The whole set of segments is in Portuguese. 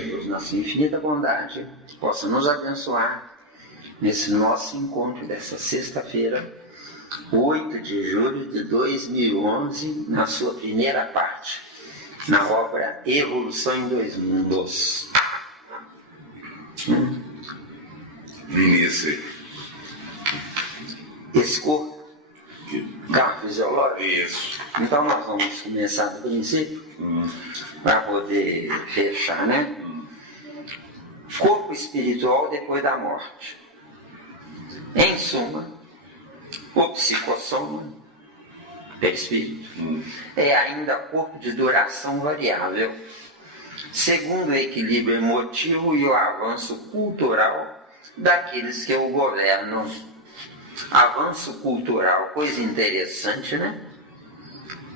Deus, na sua infinita bondade, possa nos abençoar nesse nosso encontro dessa sexta-feira, 8 de julho de 2011, na sua primeira parte, na obra Evolução em Dois Mundos. Início. Esse corpo, carro fisiológico. Isso. Então nós vamos começar do princípio, para poder fechar, né? Corpo espiritual depois da morte. Em suma, o psicossoma, perispírito, é ainda corpo de duração variável, segundo o equilíbrio emotivo e o avanço cultural daqueles que o governam. Avanço cultural, coisa interessante, né?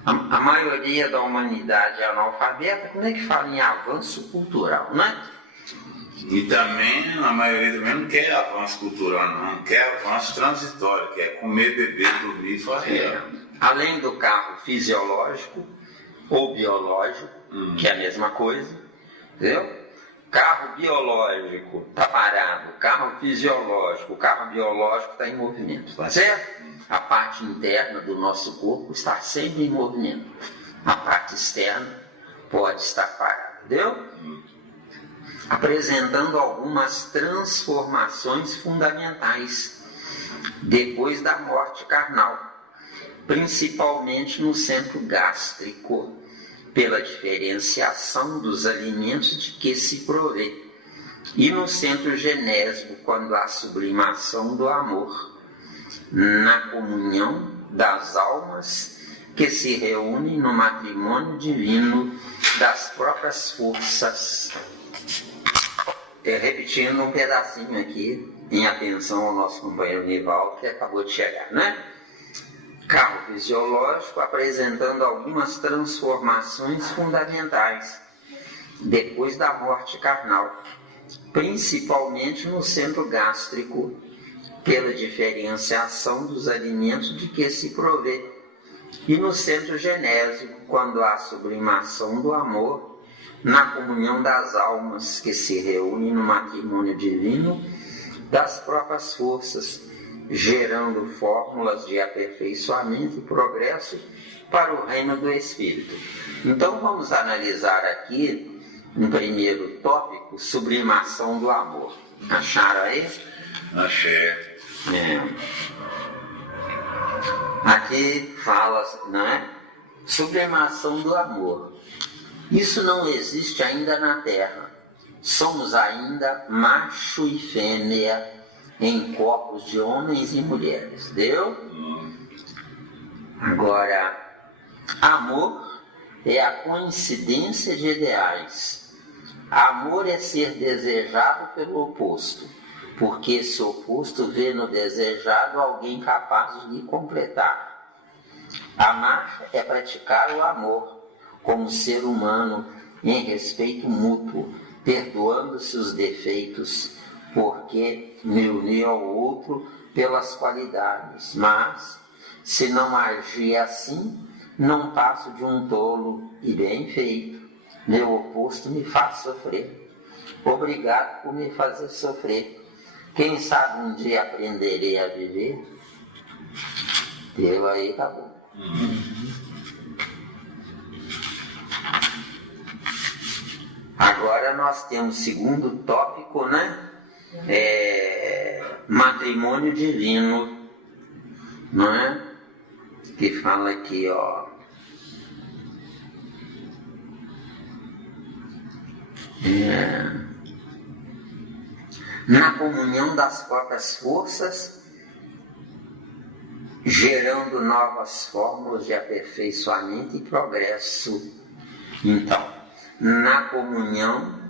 A maioria da humanidade é analfabeta, como é que fala em avanço cultural, né? E também, a maioria também não quer avanço cultural, não quer avanço transitório, quer comer, beber, dormir e fazer. Além do carro fisiológico ou biológico, que é a mesma coisa, entendeu? Carro biológico está parado, carro fisiológico, o carro biológico está em movimento, tá certo? A parte interna do nosso corpo está sempre em movimento. A parte externa pode estar parada, entendeu? Apresentando algumas transformações fundamentais depois da morte carnal, principalmente no centro gástrico, pela diferenciação dos alimentos de que se provê, e no centro genésico, quando há sublimação do amor, na comunhão das almas que se reúnem no matrimônio divino das próprias forças. Repetindo um pedacinho aqui, em atenção ao nosso companheiro Nivaldo, que acabou de chegar, né? Carro fisiológico apresentando algumas transformações fundamentais depois da morte carnal, principalmente no centro gástrico, pela diferenciação dos alimentos de que se provê, e no centro genésico, quando há sublimação do amor, na comunhão das almas que se reúnem no matrimônio divino das próprias forças, gerando fórmulas de aperfeiçoamento e progresso para o reino do Espírito. Então vamos analisar aqui, no primeiro tópico, sublimação do amor. Acharam aí? Achei. Aqui fala, não é? Sublimação do amor. Isso não existe ainda na Terra. Somos ainda macho e fêmea em corpos de homens e mulheres. Deu? Agora, amor é a coincidência de ideais. Amor é ser desejado pelo oposto, porque esse oposto vê no desejado alguém capaz de lhe completar. Amar é praticar o amor como ser humano em respeito mútuo, perdoando-se os defeitos, porque me uni ao outro pelas qualidades. Mas, se não agir assim, não passo de um tolo e bem feito. Meu oposto me faz sofrer. Obrigado por me fazer sofrer. Quem sabe um dia aprenderei a viver? Deu aí, tá bom. Agora nós temos o segundo tópico, né? Matrimônio divino, não é? Que fala aqui, ó. Na comunhão das próprias forças, gerando novas fórmulas de aperfeiçoamento e progresso. Então, na comunhão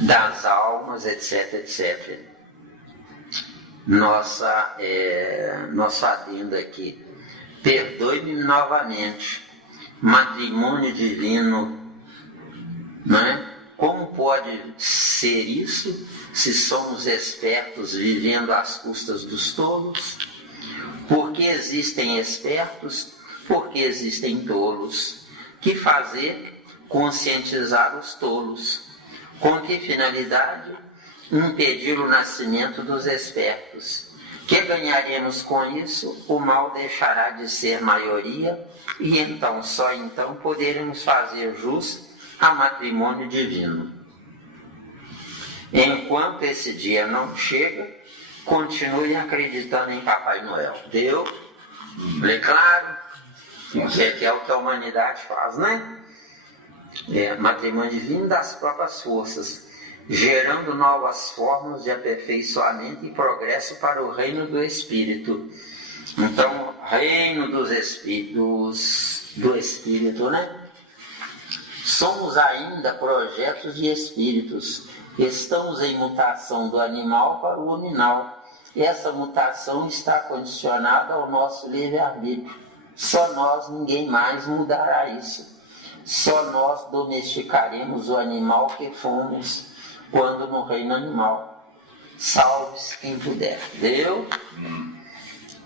das almas, etc, etc. Nosso adendo aqui. Perdoe-me novamente. Matrimônio divino, não é? Como pode ser isso se somos espertos vivendo às custas dos tolos? Porque existem espertos, porque existem tolos. Que fazer? Conscientizar os tolos. Com que finalidade? Impedir o nascimento dos espertos. Que ganharemos com isso? O mal deixará de ser maioria e então, só então, poderemos fazer jus a matrimônio divino. Enquanto esse dia não chega, continue acreditando em Papai Noel. Deu? É claro? Que é o que a humanidade faz, né? Matrimônio divino das próprias forças, gerando novas formas de aperfeiçoamento e progresso para o reino do Espírito. Então, reino dos Espíritos, do Espírito, né? Somos ainda projetos de espíritos. Estamos em mutação do animal para o nominal. Essa mutação está condicionada ao nosso livre-arbítrio. Só nós, ninguém mais mudará isso. Só nós domesticaremos o animal que fomos quando no reino animal. Salve-se quem puder. Deu?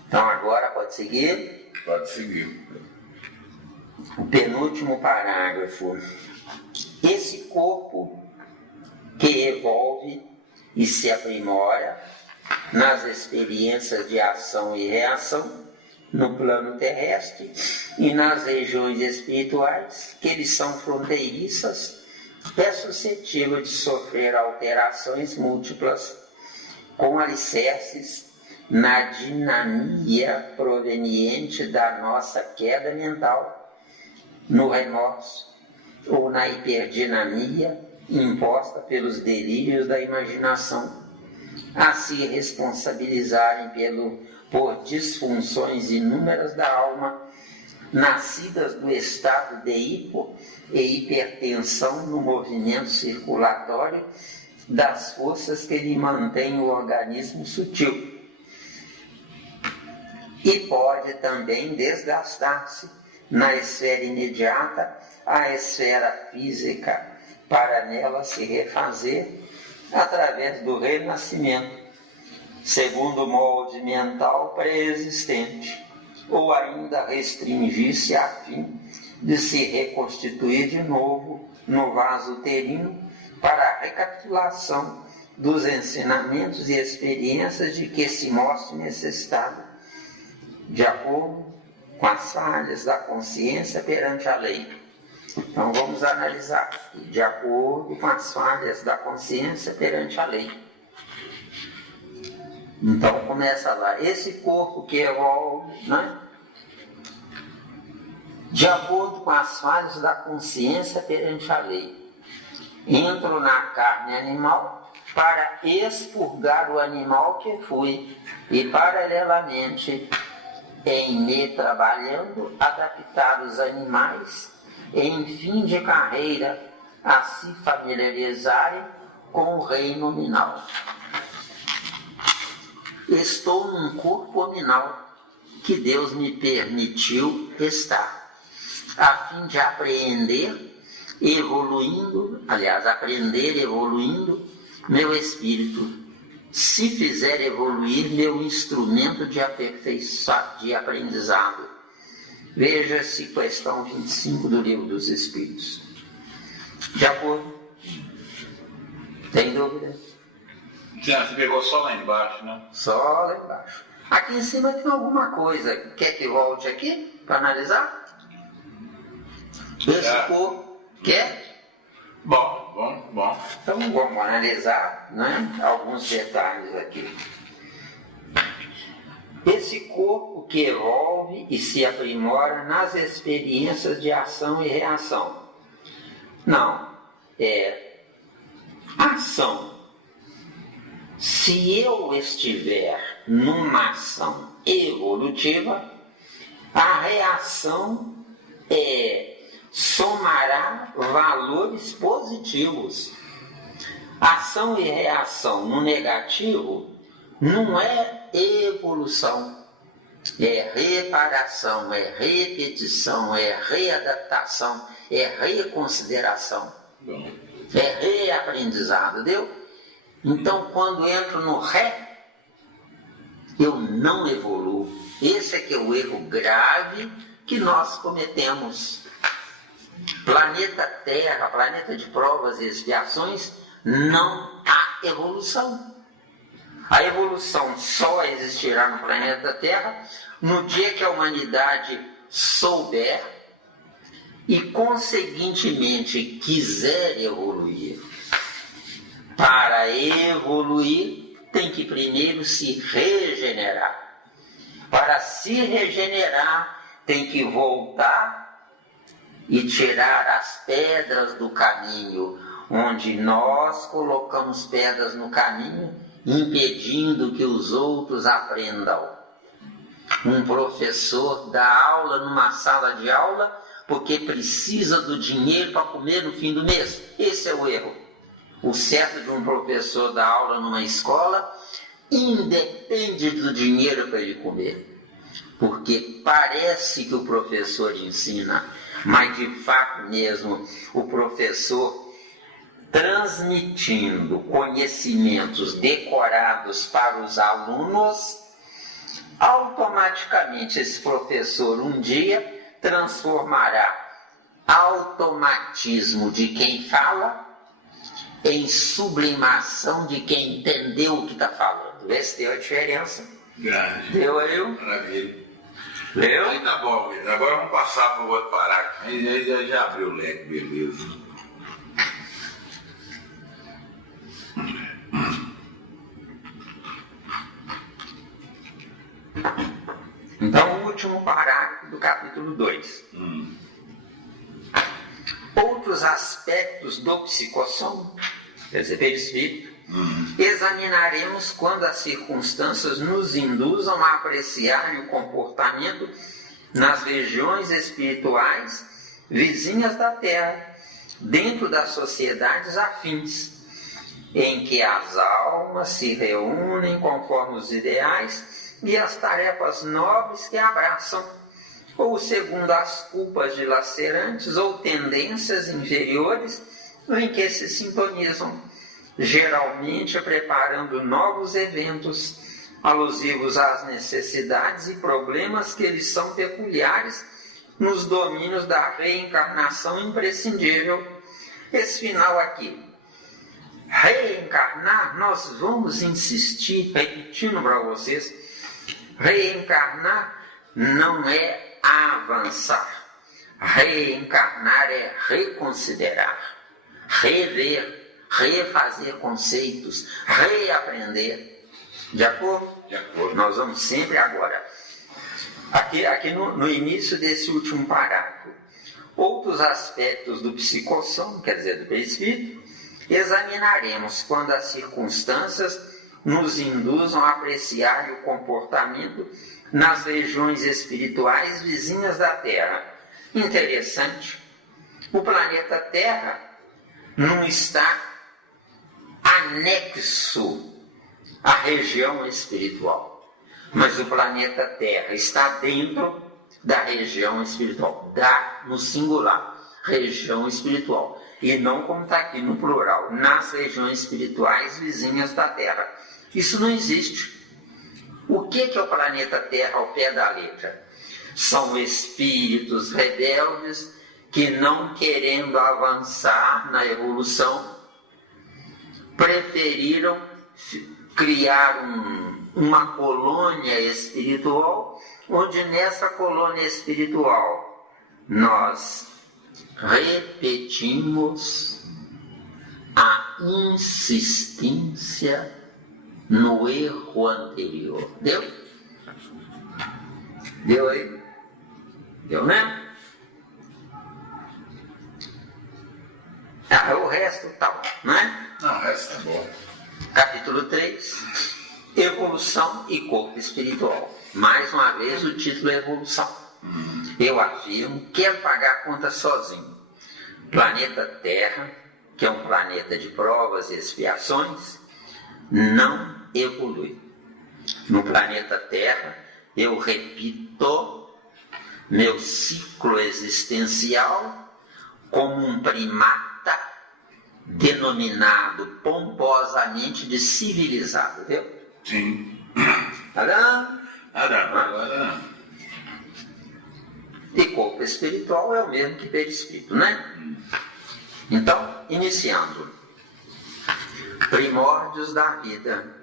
Então agora pode seguir? Pode seguir. O penúltimo parágrafo. Esse corpo que evolve e se aprimora nas experiências de ação e reação no plano terrestre e nas regiões espirituais, que eles são fronteiriças, é suscetível de sofrer alterações múltiplas com alicerces na dinamia proveniente da nossa queda mental, no remorso ou na hiperdinamia imposta pelos delírios da imaginação, a se responsabilizarem por disfunções inúmeras da alma, nascidas do estado de hipo e hipertensão no movimento circulatório das forças que lhe mantêm o organismo sutil. E pode também desgastar-se na esfera imediata a esfera física, para nela se refazer através do renascimento, segundo o molde mental pré-existente, ou ainda restringir-se a fim de se reconstituir de novo no vaso uterino para a recapitulação dos ensinamentos e experiências de que se mostre necessitado, de acordo com as falhas da consciência perante a lei. Então vamos analisar, de acordo com as falhas da consciência perante a lei. Então começa lá, esse corpo que evolve, né? De acordo com as falhas da consciência perante a lei. Entro na carne animal para expurgar o animal que fui e paralelamente em me trabalhando adaptar os animais em fim de carreira a se familiarizarem com o reino nominal. Estou num corpo nominal que Deus me permitiu estar, a fim de aprender evoluindo meu espírito, se fizer evoluir meu instrumento de aprendizado. Veja-se questão 25 do Livro dos Espíritos. De acordo? Tem dúvida? Você pegou só lá embaixo, né? Só lá embaixo. Aqui em cima tem alguma coisa. Quer que volte aqui para analisar? Esse corpo. Quer? Bom. Então vamos analisar, né, alguns detalhes aqui. Esse corpo que evolve e se aprimora nas experiências de ação e reação. Não, ação. Se eu estiver numa ação evolutiva, a reação somará valores positivos. Ação e reação no negativo não é evolução, é reparação, é repetição, é readaptação, é reconsideração, é reaprendizado, deu? Então, quando entro no ré, eu não evoluo. Esse é que é o erro grave que nós cometemos. Planeta Terra, planeta de provas e expiações, não há evolução. A evolução só existirá no planeta Terra no dia que a humanidade souber e, conseguintemente, quiser evoluir. Para evoluir, tem que primeiro se regenerar. Para se regenerar, tem que voltar e tirar as pedras do caminho, onde nós colocamos pedras no caminho, impedindo que os outros aprendam. Um professor dá aula numa sala de aula porque precisa do dinheiro para comer no fim do mês. Esse é o erro. O certo de um professor dar aula numa escola independe do dinheiro para ele comer. Porque parece que o professor ensina, mas de fato mesmo o professor transmitindo conhecimentos decorados para os alunos, automaticamente esse professor um dia transformará automatismo de quem fala em sublimação de quem entendeu o que está falando. Vê se deu a diferença. Grande. Deu aí? Maravilha. Deu? Aí tá bom, beleza. Agora vamos passar para o outro parágrafo. Aí já abriu o leque, beleza. Então, o último parágrafo do capítulo 2. Outros aspectos do psicossom, quer dizer, perispírito, examinaremos quando as circunstâncias nos induzam a apreciar o comportamento nas regiões espirituais vizinhas da Terra, dentro das sociedades afins, em que as almas se reúnem conforme os ideais e as tarefas nobres que abraçam, ou segundo as culpas dilacerantes ou tendências inferiores em que se sintonizam, geralmente preparando novos eventos alusivos às necessidades e problemas que lhes são peculiares nos domínios da reencarnação imprescindível. Esse final aqui, reencarnar, nós vamos insistir, repetindo para vocês, reencarnar não é avançar. Reencarnar é reconsiderar, rever, refazer conceitos, reaprender. De acordo? De acordo. Nós vamos sempre agora. Aqui no início desse último parágrafo, outros aspectos do psicossom, quer dizer, do perispírito, examinaremos quando as circunstâncias nos induzam a apreciar o comportamento nas regiões espirituais vizinhas da Terra. Interessante, o planeta Terra não está anexo à região espiritual, mas o planeta Terra está dentro da região espiritual, no singular, região espiritual, e não como está aqui no plural, nas regiões espirituais vizinhas da Terra. Isso não existe. O que é o planeta Terra ao pé da letra? São espíritos rebeldes que, não querendo avançar na evolução, preferiram criar uma colônia espiritual, onde nessa colônia espiritual nós repetimos a insistência no erro anterior. Deu? Deu aí? Deu, né? O resto tá bom, né? Não, o resto tá bom. Capítulo 3, Evolução e Corpo Espiritual. Mais uma vez o título é Evolução. Eu afirmo, quero pagar a conta sozinho. Planeta Terra, que é um planeta de provas e expiações, não evolui. No planeta Terra, eu repito meu ciclo existencial como um primata denominado pomposamente de civilizado, viu? Sim. Adão? Agora. E corpo espiritual é o mesmo que perispírito, né? Então, iniciando. primórdios da vida,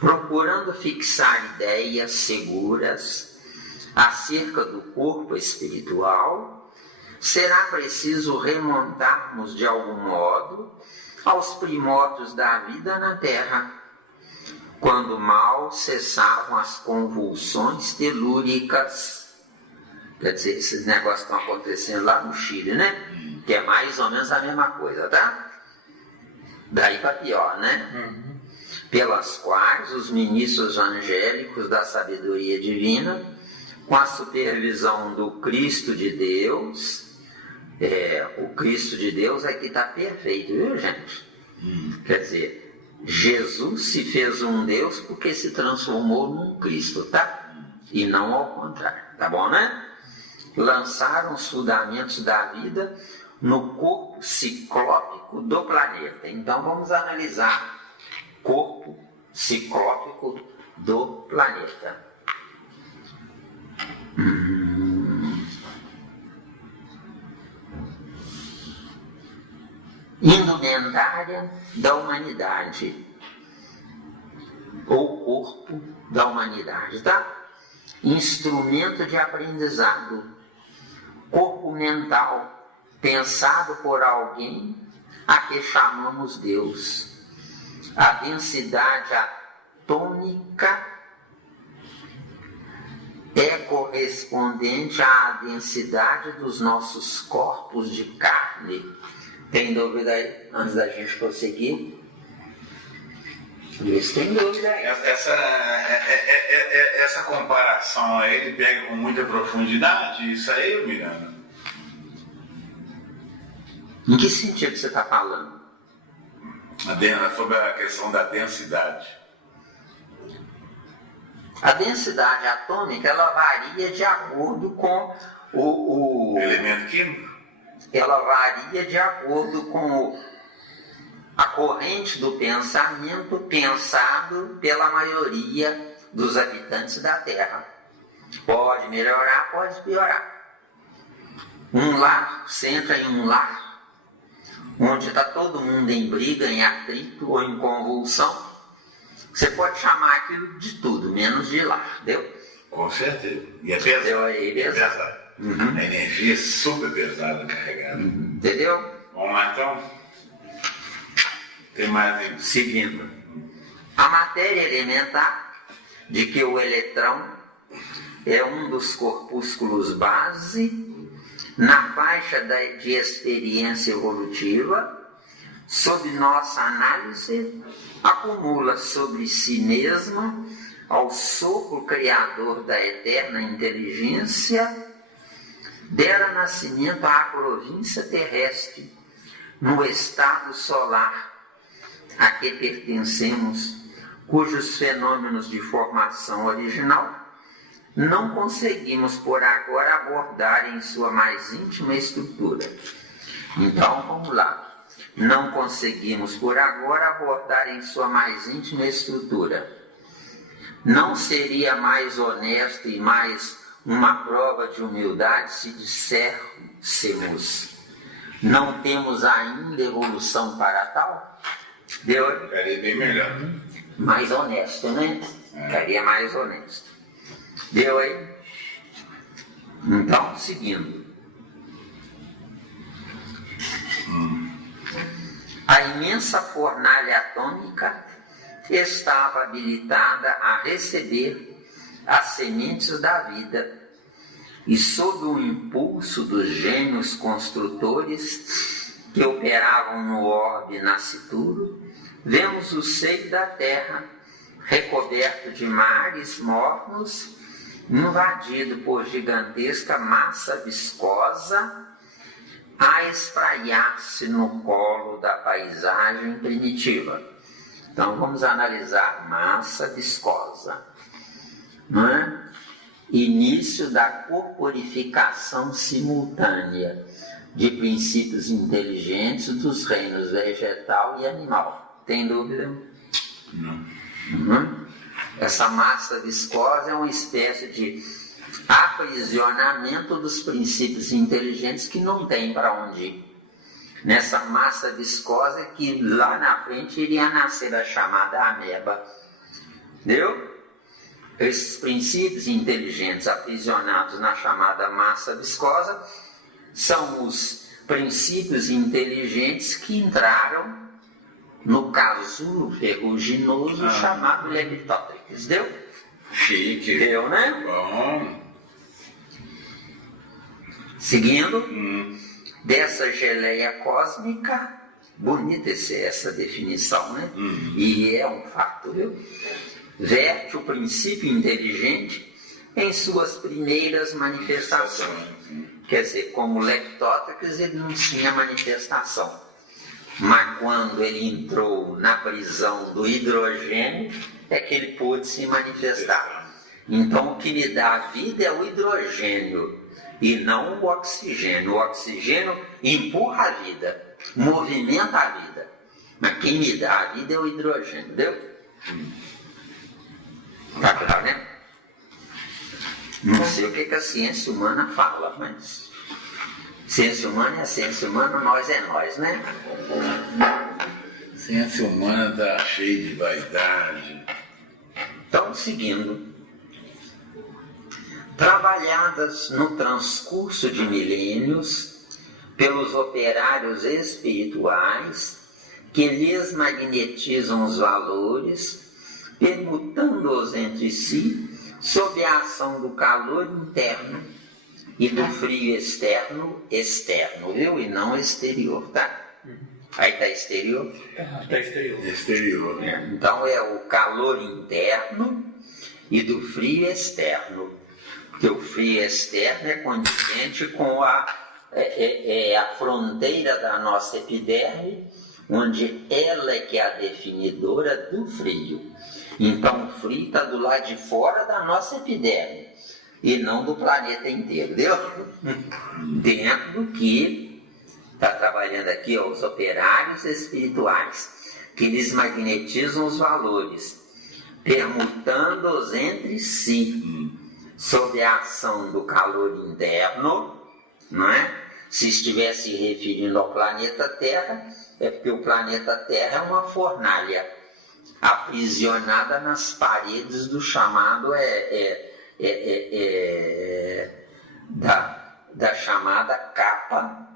procurando fixar ideias seguras acerca do corpo espiritual, será preciso remontarmos de algum modo aos primórdios da vida na Terra, quando mal cessavam as convulsões telúricas. Quer dizer, esses negócios estão acontecendo lá no Chile, né? Que é mais ou menos a mesma coisa, tá? Daí para pior, né? Pelas quais os ministros angélicos da sabedoria divina, com a supervisão do Cristo de Deus, o Cristo de Deus é que está perfeito, viu, gente? Quer dizer, Jesus se fez um Deus porque se transformou num Cristo, tá? E não ao contrário, tá bom, né? Lançaram os fundamentos da vida no corpo ciclópico do planeta. Então vamos analisar corpo ciclópico do planeta. Indumentária da humanidade, ou corpo da humanidade, tá? Instrumento de aprendizado, corpo mental, pensado por alguém a que chamamos Deus. A densidade atômica é correspondente à densidade dos nossos corpos de carne. Tem dúvida aí, antes da gente prosseguir? Isso, tem dúvida aí. Essa comparação aí, ele pega com muita profundidade, isso aí, Miranda? Em que sentido você está falando? Sobre a questão da densidade. A densidade atômica, ela varia de acordo com o elemento químico? Ela varia de acordo com a corrente do pensamento pensado pela maioria dos habitantes da Terra. Pode melhorar, pode piorar. Um lar, você entra em um lar, onde está todo mundo em briga, em atrito ou em convulsão, você pode chamar aquilo de tudo, menos de lar, deu? Com certeza. E é pesado. Deu aí, pesado. A energia é super pesada, carregada. Entendeu? Vamos lá então? Tem mais aí. Seguindo. A matéria elementar, de que o eletrão é um dos corpúsculos base, na faixa de experiência evolutiva, sob nossa análise, acumula sobre si mesma, ao sopro criador da eterna inteligência, dera nascimento à província terrestre, no estado solar a que pertencemos, cujos fenômenos de formação original não conseguimos por agora abordar em sua mais íntima estrutura. Então, vamos lá. Não conseguimos por agora abordar em sua mais íntima estrutura. Não seria mais honesto e mais uma prova de humildade se disséssemos: não temos ainda evolução para tal? Deu? Ficaria bem melhor. Mais honesto, né? Ficaria mais honesto. Deu aí? Então, seguindo. A imensa fornalha atômica estava habilitada a receber as sementes da vida, e sob o impulso dos gênios construtores que operavam no orbe nascituro, vemos o seio da terra recoberto de mares mornos, invadido por gigantesca massa viscosa, a espraiar-se no colo da paisagem primitiva. Então vamos analisar massa viscosa, não é? Início da corporificação simultânea de princípios inteligentes dos reinos vegetal e animal. Tem dúvida? Não. Essa massa viscosa é uma espécie de aprisionamento dos princípios inteligentes que não tem para onde ir. nessa massa viscosa que lá na frente iria nascer a chamada ameba. Entendeu? Esses princípios inteligentes aprisionados na chamada massa viscosa são os princípios inteligentes que entraram no casulo ferruginoso chamado Leptótrix. Deu? Chique. Deu, né? Bom. Seguindo, dessa geleia cósmica, bonita essa definição, né? E é um fato, viu? Verte o princípio inteligente em suas primeiras manifestações. Quer dizer, como Leptótrix, ele não tinha manifestação. Mas quando ele entrou na prisão do hidrogênio, é que ele pôde se manifestar. Então, o que lhe dá a vida é o hidrogênio, e não o oxigênio. O oxigênio empurra a vida, movimenta a vida. Mas quem me dá a vida é o hidrogênio, entendeu? Tá claro, né? Não sei o que a ciência humana fala, mas ciência humana é ciência humana, nós é nós, né? Ciência humana está cheia de vaidade. Então, seguindo, trabalhadas no transcurso de milênios pelos operários espirituais que lhes magnetizam os valores, permutando-os entre si sob a ação do calor interno e do frio externo, viu? E não exterior, tá? Aí tá exterior? Tá exterior. Exterior. Então é o calor interno e do frio externo. Porque o frio externo é condizente com a fronteira da nossa epiderme, onde ela é que é a definidora do frio. Então o frio está do lado de fora da nossa epiderme e não do planeta inteiro, entendeu? Dentro do que está trabalhando aqui os operários espirituais, que eles magnetizam os valores, permutando-os entre si, sob a ação do calor interno, não é? Se estivesse se referindo ao planeta Terra, é porque o planeta Terra é uma fornalha aprisionada nas paredes do chamado da chamada capa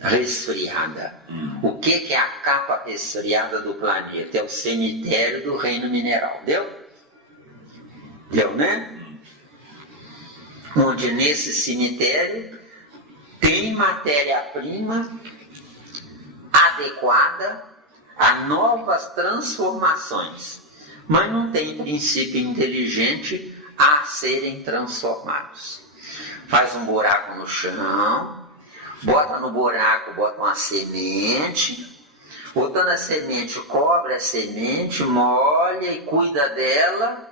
resfriada. O que é a capa resfriada do planeta? É o cemitério do reino mineral, deu? Deu, né? Onde nesse cemitério tem matéria-prima adequada a novas transformações, mas não tem princípio inteligente a serem transformados. Faz um buraco no chão, bota no buraco, bota uma semente, botando a semente, cobre a semente, molha e cuida dela.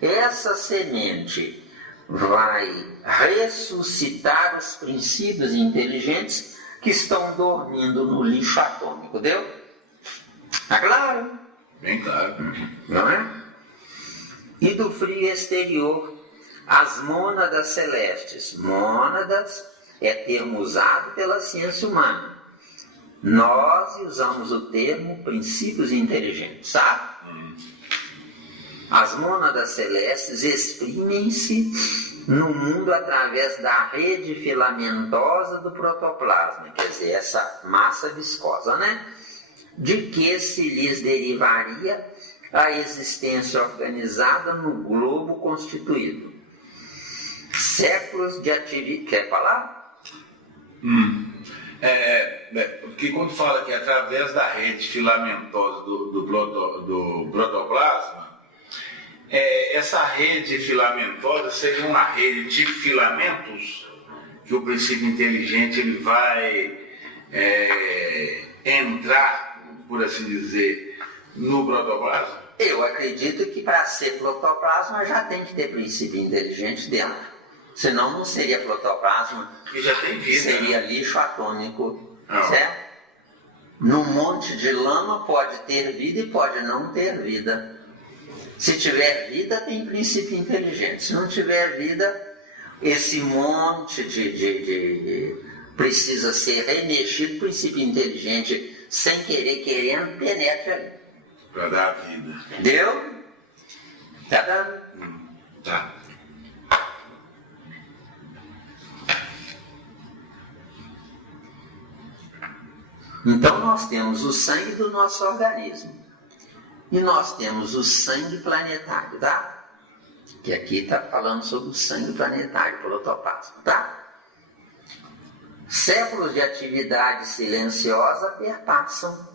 Essa semente vai ressuscitar os princípios inteligentes que estão dormindo no lixo atômico, deu? Tá claro? Bem claro. Não é? E do frio exterior, as mônadas celestes. Mônadas é termo usado pela ciência humana. Nós usamos o termo princípios inteligentes, sabe? As mônadas celestes exprimem-se no mundo através da rede filamentosa do protoplasma, quer dizer, essa massa viscosa, né? De que se lhes derivaria a existência organizada no globo constituído. Séculos de atividade. Quer falar? Porque quando fala que através da rede filamentosa do protoplasma, essa rede filamentosa seria uma rede tipo filamentos, que o princípio inteligente ele vai entrar, por assim dizer, no protoplasma? Eu acredito que para ser protoplasma já tem que ter princípio inteligente dentro. Senão não seria protoplasma. E já tem vida. Seria lixo atômico. Certo? Num monte de lama pode ter vida e pode não ter vida. Se tiver vida, tem princípio inteligente. Se não tiver vida, esse monte precisa ser remexido, o princípio inteligente, sem querer, querendo, penetra ali. Para dar vida. Deu? Tá dando? Tá. Então nós temos o sangue do nosso organismo. E nós temos o sangue planetário, tá? Que aqui está falando sobre o sangue planetário, protoplasma, tá? Séculos de atividade silenciosa perpassam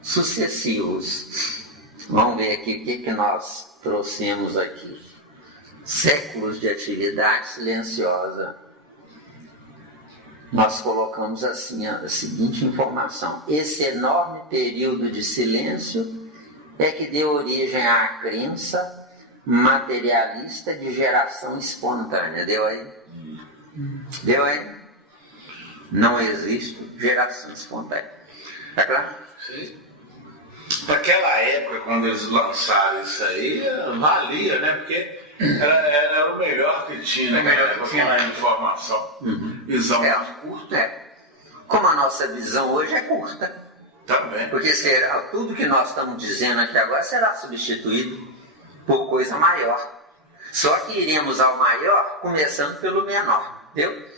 sucessivos. Vamos ver aqui o que nós trouxemos aqui. Séculos de atividade silenciosa. Nós colocamos assim a seguinte informação: esse enorme período de silêncio é que deu origem à crença materialista de geração espontânea. Deu aí? Deu aí? Não existe geração espontânea. Tá claro? Sim. Naquela época, quando eles lançaram isso aí, valia, né? Porque era o melhor que tinha naquela época na informação. Visão mais curta. Como a nossa visão hoje é curta. Também. Porque tudo que nós estamos dizendo aqui agora será substituído por coisa maior. Só que iremos ao maior começando pelo menor. Entendeu?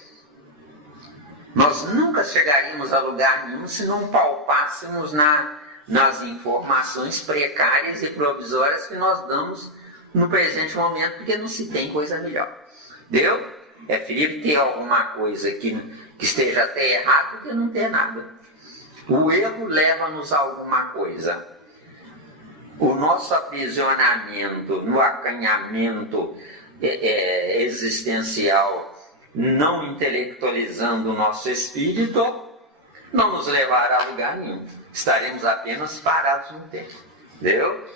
Nós nunca chegaríamos a lugar nenhum se não palpássemos nas informações precárias e provisórias que nós damos no presente momento, porque não se tem coisa melhor. Deu? É preferível ter alguma coisa que esteja até errado do que não ter nada. O erro leva-nos a alguma coisa. O nosso aprisionamento no acanhamento existencial, não intelectualizando o nosso espírito, não nos levará a lugar nenhum. Estaremos apenas parados no tempo. Entendeu?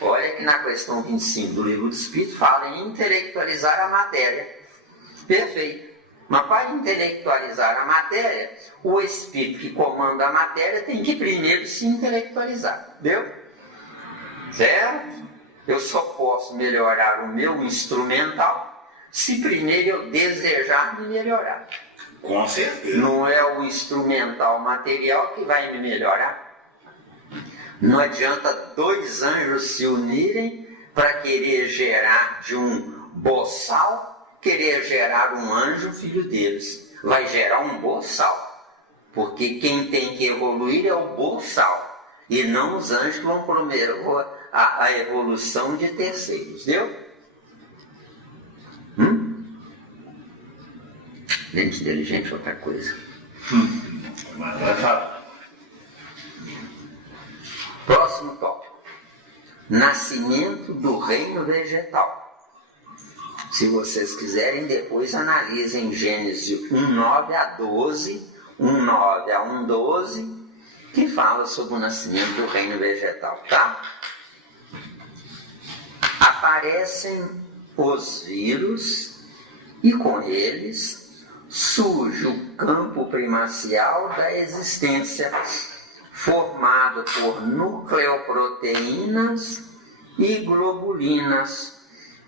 Olha que na questão 25 do Livro do Espírito fala em intelectualizar a matéria. Perfeito. Mas para intelectualizar a matéria, o espírito que comanda a matéria tem que primeiro se intelectualizar. Entendeu? Certo? Eu só posso melhorar o meu instrumental se primeiro eu desejar me melhorar. Com certeza. Não é o instrumental material que vai me melhorar. Não adianta dois anjos se unirem para querer gerar de um boçal, querer gerar um anjo filho deles. Vai gerar um boçal. Porque quem tem que evoluir é o boçal. E não os anjos que vão promover a evolução de terceiros. Deu? Gente inteligente é outra coisa. Mas vai falar. Próximo tópico. Nascimento do reino vegetal. Se vocês quiserem, depois analisem Gênesis 1:9 a 12, 1:9 a 1:12, que fala sobre o nascimento do reino vegetal, tá? Aparecem os vírus e com eles surge o campo primacial da existência, formado por nucleoproteínas e globulinas,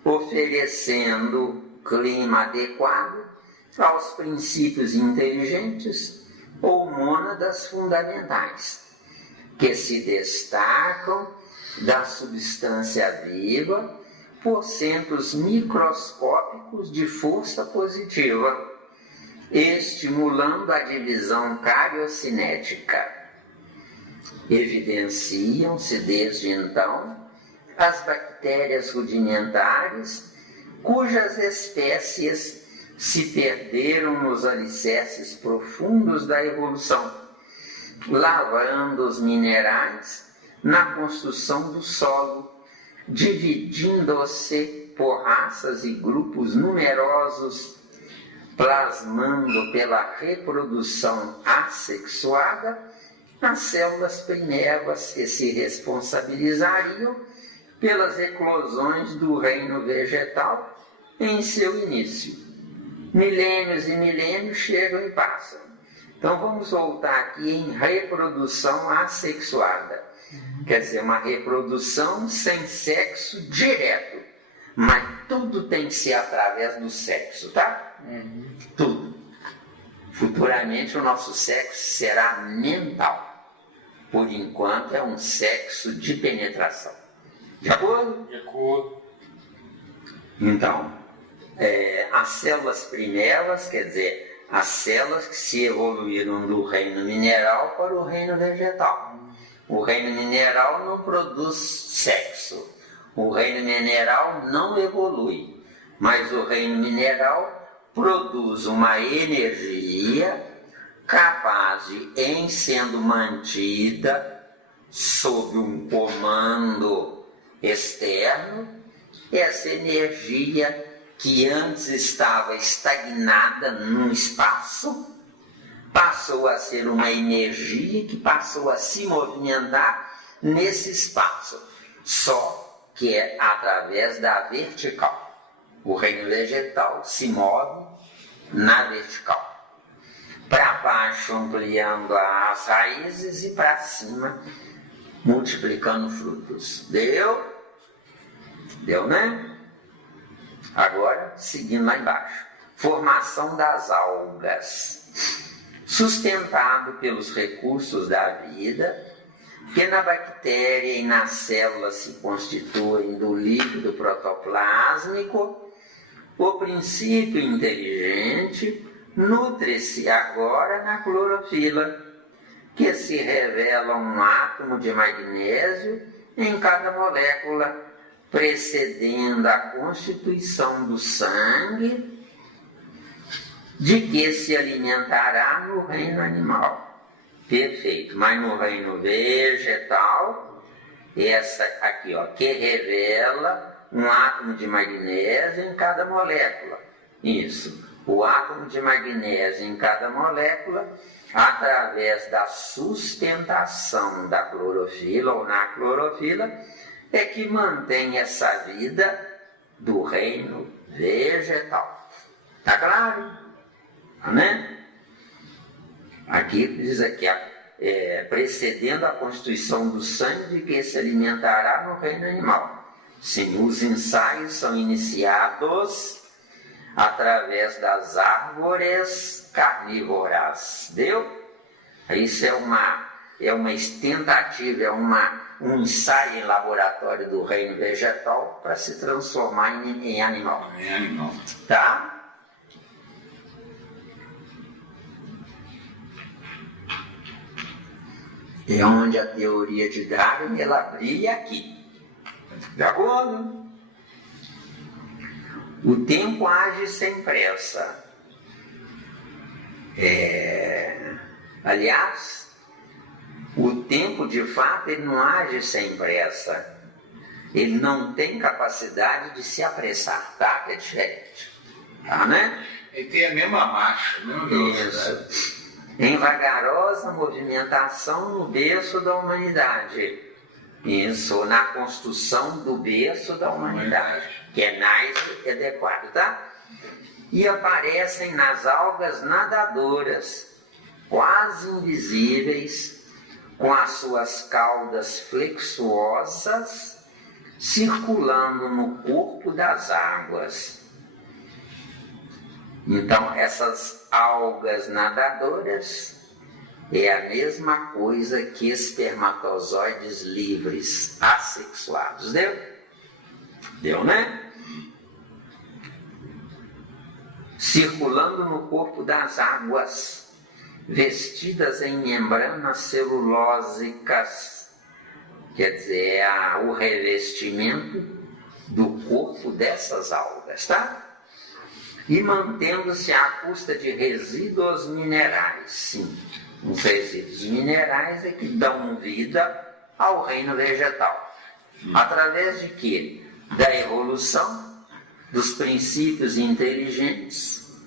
oferecendo clima adequado aos princípios inteligentes ou mônadas fundamentais, que se destacam da substância viva por centros microscópicos de força positiva, estimulando a divisão cariocinética. Evidenciam-se desde então as bactérias rudimentares, cujas espécies se perderam nos alicerces profundos da evolução, lavrando os minerais na construção do solo, dividindo-se por raças e grupos numerosos, plasmando pela reprodução assexuada as células primevas que se responsabilizariam pelas eclosões do reino vegetal em seu início. Milênios e milênios chegam e passam. Então vamos voltar aqui em reprodução assexuada. Quer dizer, uma reprodução sem sexo direto. Mas tudo tem que ser através do sexo, tá? Tudo. Futuramente o nosso sexo será mental. Por enquanto é um sexo de penetração. De acordo? De acordo. Então, as células primeras, quer dizer, as células que se evoluíram do reino mineral para o reino vegetal. O reino mineral não produz sexo. O reino mineral não evolui. Mas o reino mineral produz uma energia capaz de, em sendo mantida sob um comando externo, essa energia que antes estava estagnada num espaço, passou a ser uma energia que passou a se movimentar nesse espaço, só que é através da vertical. O reino vegetal se move na vertical. Para baixo, ampliando as raízes, e para cima, multiplicando frutos. Deu? Deu, né? Agora, seguindo lá embaixo. Formação das algas. Sustentado pelos recursos da vida, que na bactéria e na célula se constituem do líquido protoplásmico, o princípio inteligente nutre-se agora na clorofila, que se revela um átomo de magnésio em cada molécula, precedendo a constituição do sangue, de que se alimentará no reino animal. Perfeito. Mas no reino vegetal, essa aqui, ó, que revela um átomo de magnésio em cada molécula. Isso. O átomo de magnésio em cada molécula, através da sustentação da clorofila ou na clorofila, é que mantém essa vida do reino vegetal. Tá claro? Né? Aqui diz aqui, precedendo a constituição do sangue, de que se alimentará no reino animal. Sim, os ensaios são iniciados através das árvores carnívoras. Deu? Isso é uma tentativa, um ensaio em laboratório do reino vegetal para se transformar em animal. Em animal. Tá? É onde a teoria de Darwin ela brilha aqui. De acordo? O tempo age sem pressa. Aliás, o tempo de fato ele não age sem pressa. Ele não tem capacidade de se apressar, tá? Que é diferente. Tá, né? Ele tem a mesma marcha, a mesma velocidade. Isso. Em vagarosa movimentação no berço da humanidade. Isso, na construção do berço da humanidade, que é mais adequado, tá? E aparecem nas algas nadadoras, quase invisíveis, com as suas caudas flexuosas, circulando no corpo das águas. Então, essas algas nadadoras é a mesma coisa que espermatozoides livres, assexuados. Deu? Deu, né? Circulando no corpo das águas, vestidas em membranas celulósicas, quer dizer, o revestimento do corpo dessas algas, tá? E mantendo-se à custa de resíduos minerais, sim. Os resíduos minerais é que dão vida ao reino vegetal. Através de quê? Da evolução dos princípios inteligentes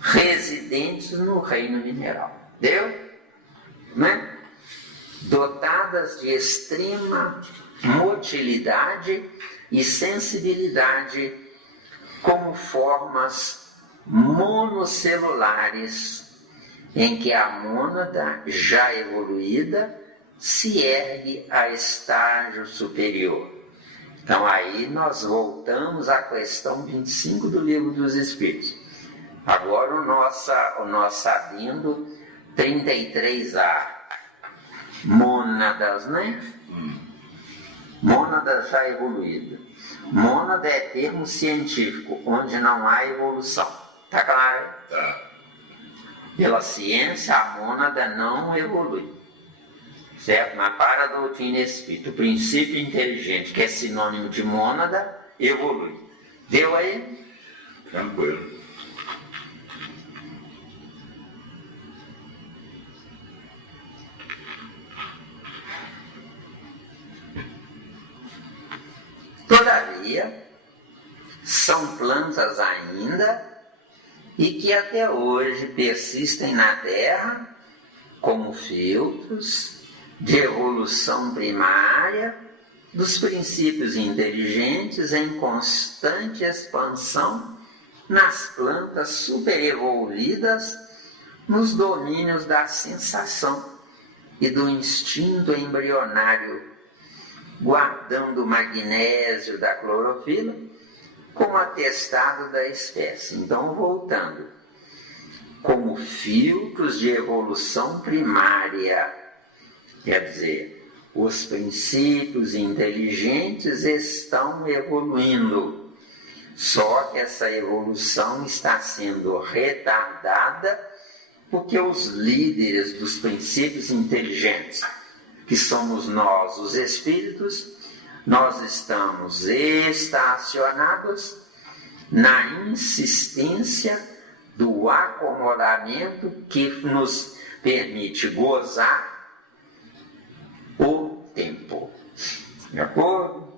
residentes no reino mineral. Deu? Né? Dotadas de extrema motilidade e sensibilidade como formas monocelulares, em que a mônada já evoluída se ergue a estágio superior. Então aí nós voltamos à questão 25 do Livro dos Espíritos. Agora o nosso sabendo 33A. Mônadas, né? Mônadas já evoluída. Mônada é termo científico, onde não há evolução. Tá claro? Tá. Pela ciência, a mônada não evolui. Certo? Mas para a doutrina espírita, o princípio inteligente, que é sinônimo de mônada, evolui. Deu aí? Tranquilo. Todavia, são plantas ainda e que até hoje persistem na Terra como filtros de evolução primária dos princípios inteligentes em constante expansão nas plantas superevoluídas nos domínios da sensação e do instinto embrionário, guardando o magnésio da clorofila como atestado da espécie. Então, voltando, como filtros de evolução primária, quer dizer, os princípios inteligentes estão evoluindo, só que essa evolução está sendo retardada porque os líderes dos princípios inteligentes, que somos nós, os espíritos, nós estamos estacionados na insistência do acomodamento que nos permite gozar o tempo. De acordo?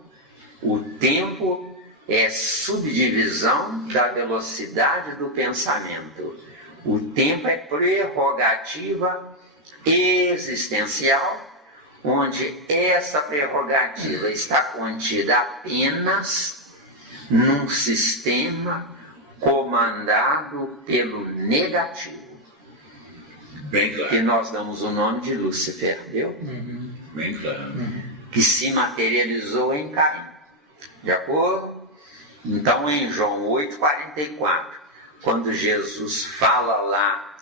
O tempo é subdivisão da velocidade do pensamento. O tempo é prerrogativa existencial, onde essa prerrogativa está contida apenas num sistema comandado pelo negativo. Bem claro. Que nós damos o nome de Lúcifer, viu? Bem claro. Que se materializou em Caim. De acordo? Então, em João 8,44, quando Jesus fala lá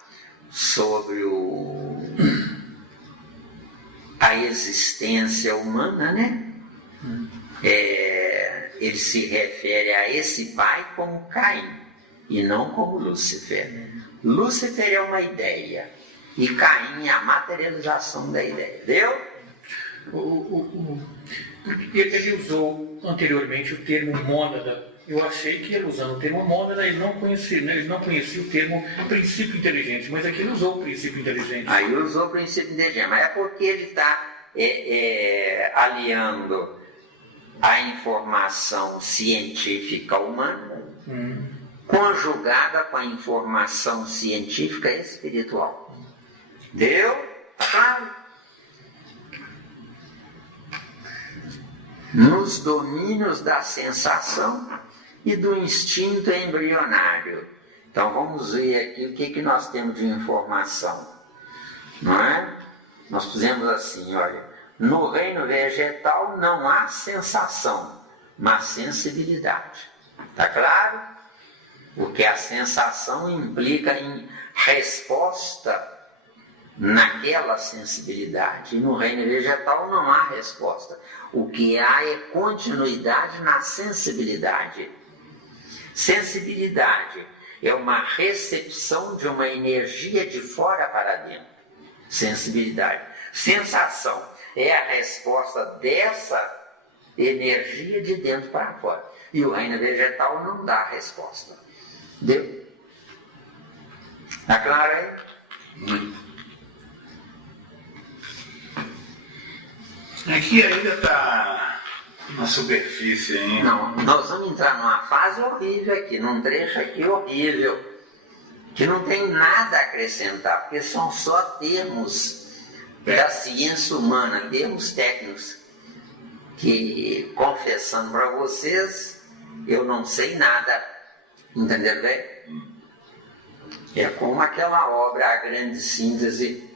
sobre a existência humana, né? Ele se refere a esse pai como Caim e não como Lúcifer. Lúcifer é uma ideia e Caim é a materialização da ideia, viu? Ele usou anteriormente o termo mônada. Eu achei que ele, usando o termo mônada, ele não conhecia o termo princípio inteligente, mas aqui ele usou o princípio inteligente. Aí usou o princípio inteligente, mas é porque ele está aliando a informação científica humana conjugada com a informação científica espiritual. Deu? Tá claro? Nos domínios da sensação e do instinto embrionário. Então vamos ver aqui o que nós temos de informação. Não é? Nós fizemos assim, olha, no reino vegetal não há sensação, mas sensibilidade. Está claro? Porque a sensação implica em resposta naquela sensibilidade. E no reino vegetal não há resposta. O que há é continuidade na sensibilidade. Sensibilidade é uma recepção de uma energia de fora para dentro. Sensibilidade. Sensação é a resposta dessa energia de dentro para fora. E o reino vegetal não dá resposta. Deu? Está claro aí? Muito. Aqui ainda está na superfície, hein? Não, nós vamos entrar numa fase horrível aqui, num trecho aqui horrível, que não tem nada a acrescentar, porque são só termos da ciência humana, termos técnicos, que, confessando para vocês, eu não sei nada, entenderam bem? É como aquela obra, A Grande Síntese,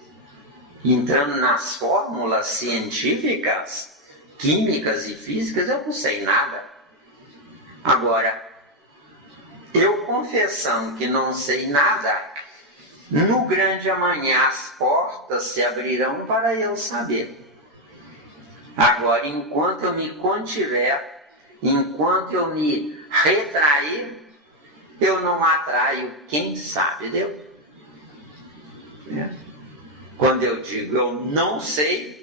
entrando nas fórmulas científicas, químicas e físicas, eu não sei nada. Agora, eu confessando que não sei nada, no grande amanhã as portas se abrirão para eu saber. Agora, enquanto eu me contiver, enquanto eu me retrair, eu não atraio quem sabe, entendeu? Quando eu digo eu não sei,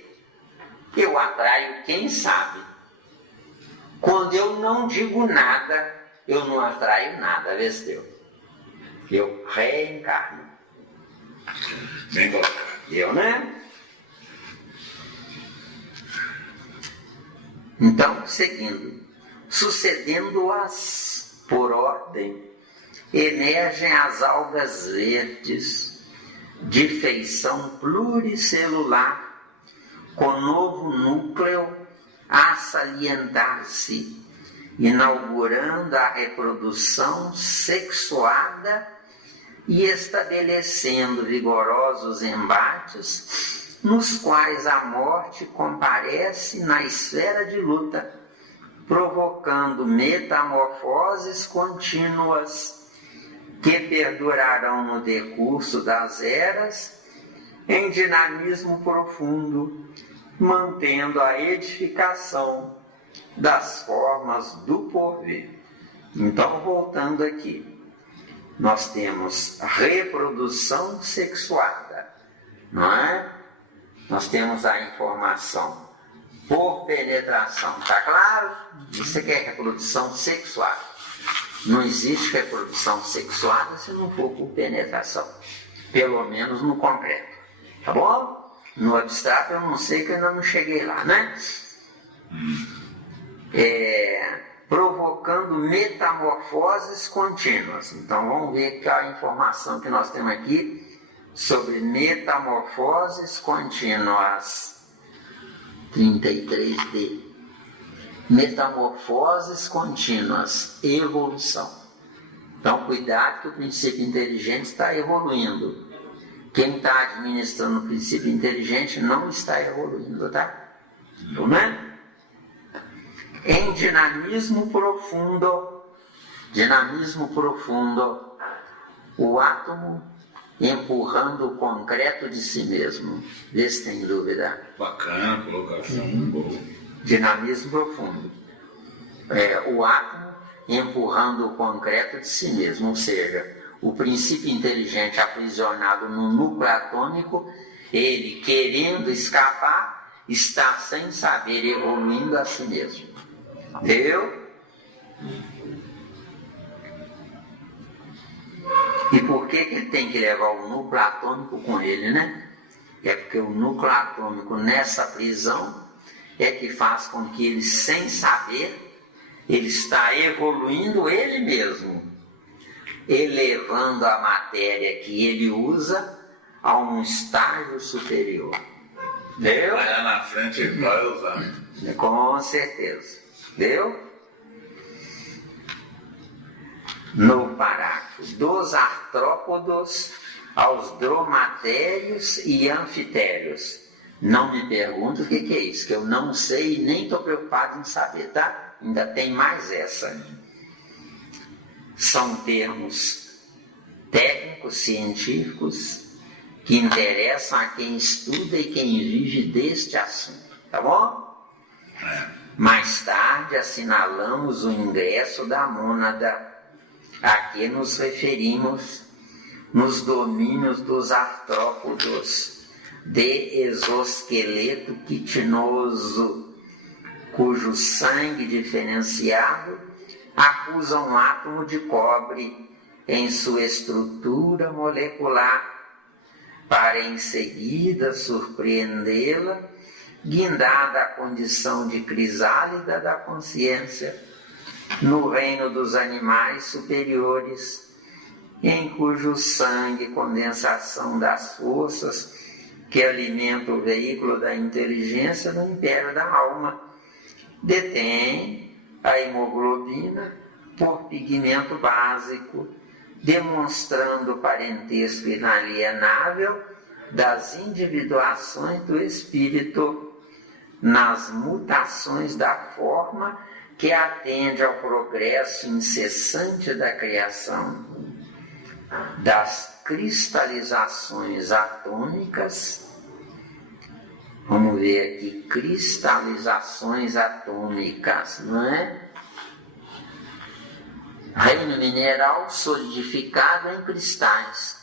eu atraio quem sabe. Quando eu não digo nada, eu não atraio nada, vê se deu. Eu reencarno. Bem colocado. Eu, né? Então, seguindo, sucedendo-as por ordem, emergem as algas verdes, de feição pluricelular, com novo núcleo a salientar-se, inaugurando a reprodução sexuada e estabelecendo vigorosos embates, nos quais a morte comparece na esfera de luta, provocando metamorfoses contínuas que perdurarão no decurso das eras em dinamismo profundo, mantendo a edificação das formas do porvir. Então, voltando aqui, nós temos reprodução sexuada, não é? Nós temos a informação por penetração, tá claro? Isso aqui é reprodução sexuada. Não existe reprodução sexuada se não for por penetração, pelo menos no concreto, tá bom? No abstrato eu não sei, que eu ainda não cheguei lá, né? Provocando metamorfoses contínuas. Então vamos ver que a informação que nós temos aqui sobre metamorfoses contínuas. 33D. Metamorfoses contínuas, evolução. Então cuidado, que o princípio inteligente está evoluindo. Quem está administrando o princípio inteligente não está evoluindo, tá? Não é? Em dinamismo profundo, o átomo empurrando o concreto de si mesmo. Vê se tem dúvida. Bacana, colocação. Boa. Dinamismo profundo. O átomo empurrando o concreto de si mesmo, ou seja, o princípio inteligente aprisionado no núcleo atômico, ele querendo escapar, está sem saber evoluindo a si mesmo. Entendeu? E por que ele tem que levar o núcleo atômico com ele, né? É porque o núcleo atômico nessa prisão é que faz com que ele, sem saber, ele está evoluindo ele mesmo, elevando a matéria que ele usa a um estágio superior. Entendeu? Lá na frente ele vai usar. Com certeza. Entendeu? No parágrafo, dos artrópodos aos dromatérios e anfitérios. Não me pergunto o que é isso, que eu não sei e nem estou preocupado em saber, tá? Ainda tem mais essa. São termos técnicos, científicos, que interessam a quem estuda e quem vive deste assunto, tá bom? Mais tarde assinalamos o ingresso da mônada a que nos referimos nos domínios dos artrópodos de exoesqueleto quitinoso, cujo sangue diferenciado acusa um átomo de cobre em sua estrutura molecular, para em seguida surpreendê-la, guindada à condição de crisálida da consciência, no reino dos animais superiores, em cujo sangue condensação das forças que alimenta o veículo da inteligência no império da alma, detém a hemoglobina por pigmento básico, demonstrando o parentesco inalienável das individuações do espírito nas mutações da forma que atende ao progresso incessante da criação, das cristalizações atômicas. Vamos ver aqui, cristalizações atômicas, não é? Reino mineral solidificado em cristais,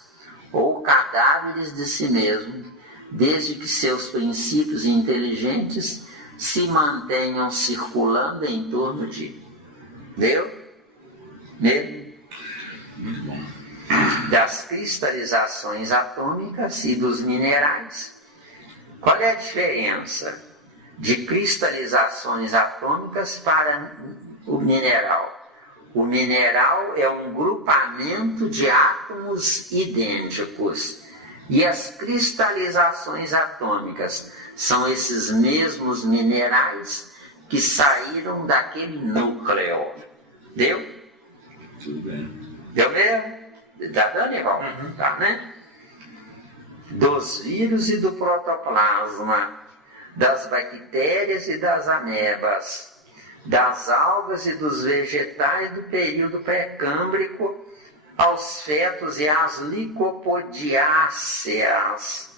ou cadáveres de si mesmo, desde que seus princípios inteligentes se mantenham circulando em torno de. Deu? Muito bom. Das cristalizações atômicas e dos minerais. Qual é a diferença de cristalizações atômicas para o mineral? O mineral é um grupamento de átomos idênticos. E as cristalizações atômicas são esses mesmos minerais que saíram daquele núcleo. Deu? Tudo bem. Deu mesmo? Está dando igual? Tá, né? Dos vírus e do protoplasma, das bactérias e das amebas, das algas e dos vegetais do período pré-câmbrico, aos fetos e às licopodiáceas,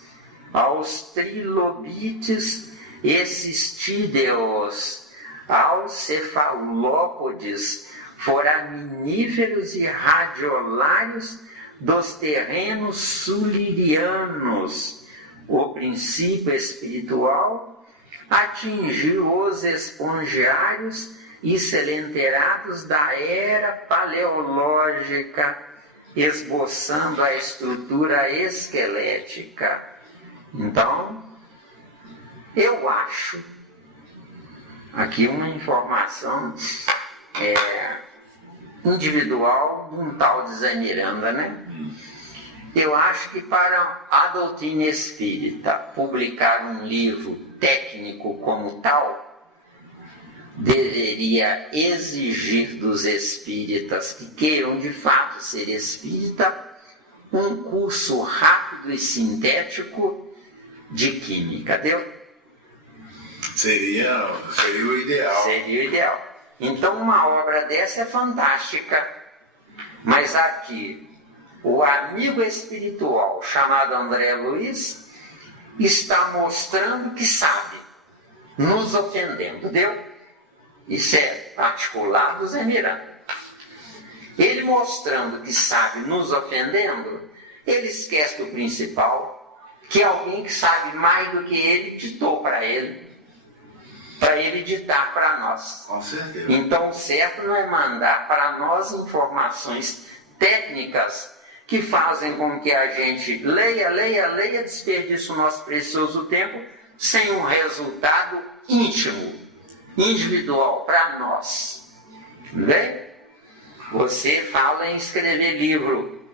aos trilobites e cistídeos, aos cefalópodes, foraminíferos e radiolários dos terrenos sulirianos. O princípio espiritual atingiu os espongiários e selenterados da era paleológica, esboçando a estrutura esquelética. Então, eu acho, aqui uma informação individual de um tal de Zé Miranda, né? Eu acho que para a doutrina espírita publicar um livro técnico como tal, deveria exigir dos espíritas que queiram de fato ser espírita um curso rápido e sintético de química, deu? Seria o ideal. Seria o ideal. Então uma obra dessa é fantástica, mas aqui o amigo espiritual chamado André Luiz está mostrando que sabe, nos ofendendo, deu? Isso é particular do Zé Miranda. Ele mostrando que sabe, nos ofendendo, ele esquece do principal, que alguém que sabe mais do que ele ditou para ele ditar para nós. Com certeza. Então o certo não é mandar para nós informações técnicas que fazem com que a gente leia, desperdice o nosso precioso tempo sem um resultado íntimo, individual para nós. Bem? Você fala em escrever livro.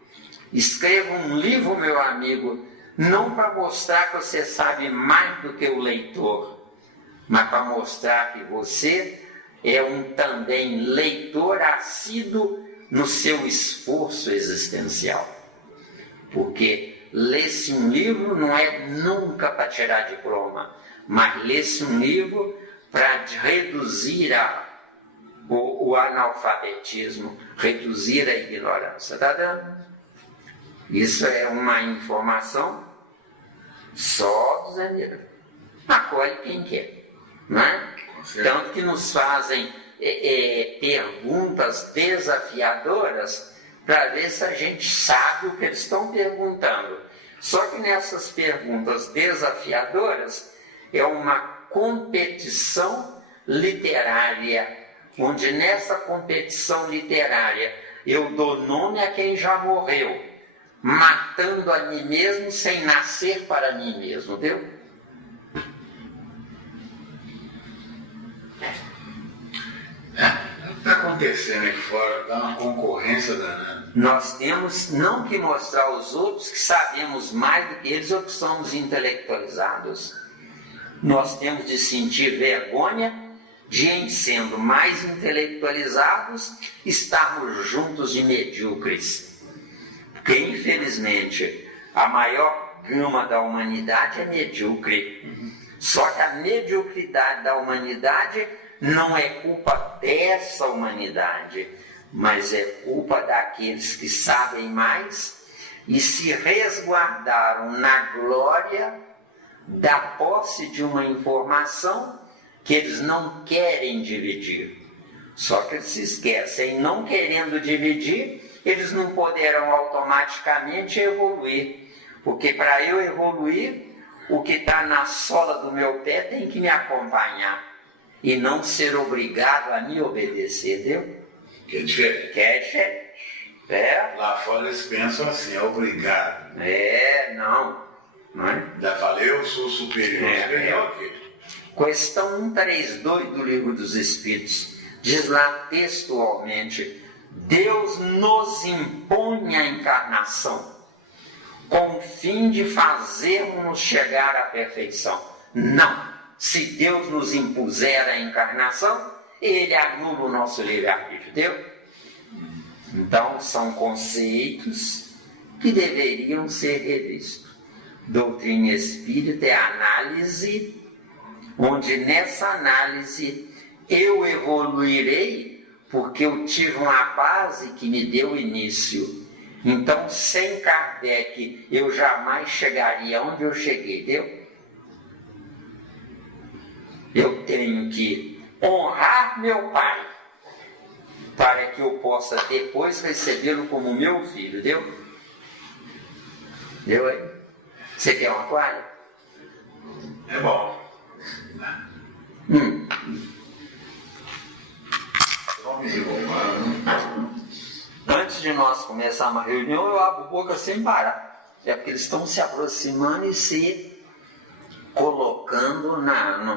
Escreva um livro, meu amigo, não para mostrar que você sabe mais do que o leitor, mas para mostrar que você é um também leitor assíduo no seu esforço existencial. Porque ler-se um livro não é nunca para tirar diploma, mas ler-se um livro para reduzir o analfabetismo, reduzir a ignorância. Está dando? Isso é uma informação só do Zé Miranda. Acolhe quem quer, não é? Tanto que nos fazem perguntas desafiadoras para ver se a gente sabe o que eles estão perguntando. Só que nessas perguntas desafiadoras é uma competição literária, onde nessa competição literária eu dou nome a quem já morreu, matando a mim mesmo sem nascer para mim mesmo, viu? Está acontecendo aí fora, dá uma concorrência danada. Nós temos não que mostrar aos outros que sabemos mais do que eles ou que somos intelectualizados. Nós temos de sentir vergonha de, em sendo mais intelectualizados, estarmos juntos de medíocres. Porque, infelizmente, a maior gama da humanidade é medíocre. Só que a mediocridade da humanidade não é culpa dessa humanidade, mas é culpa daqueles que sabem mais e se resguardaram na glória da posse de uma informação que eles não querem dividir. Só que eles se esquecem, não querendo dividir, eles não poderão automaticamente evoluir. Porque para eu evoluir, o que está na sola do meu pé tem que me acompanhar e não ser obrigado a me obedecer, entendeu? Que é diferente. Que é diferente. É. Lá fora eles pensam assim, é obrigado. Não é? Já falei, eu sou superior. Superior o quê? Questão 132 do Livro dos Espíritos diz lá textualmente: Deus nos impõe a encarnação com o fim de fazermos chegar à perfeição. Não. Se Deus nos impuser a encarnação, Ele anula o nosso livre-arbítrio. Entendeu? Então, são conceitos que deveriam ser revistos. Doutrina espírita é análise, onde nessa análise eu evoluirei porque eu tive uma base que me deu início. Então, sem Kardec, eu jamais chegaria onde eu cheguei, entendeu? Eu tenho que honrar meu pai, para que eu possa depois recebê-lo como meu filho, entendeu? Deu aí? Você quer uma toalha? É bom. Antes de nós começarmos a reunião, eu abro boca sem parar. É porque eles estão se aproximando e se colocando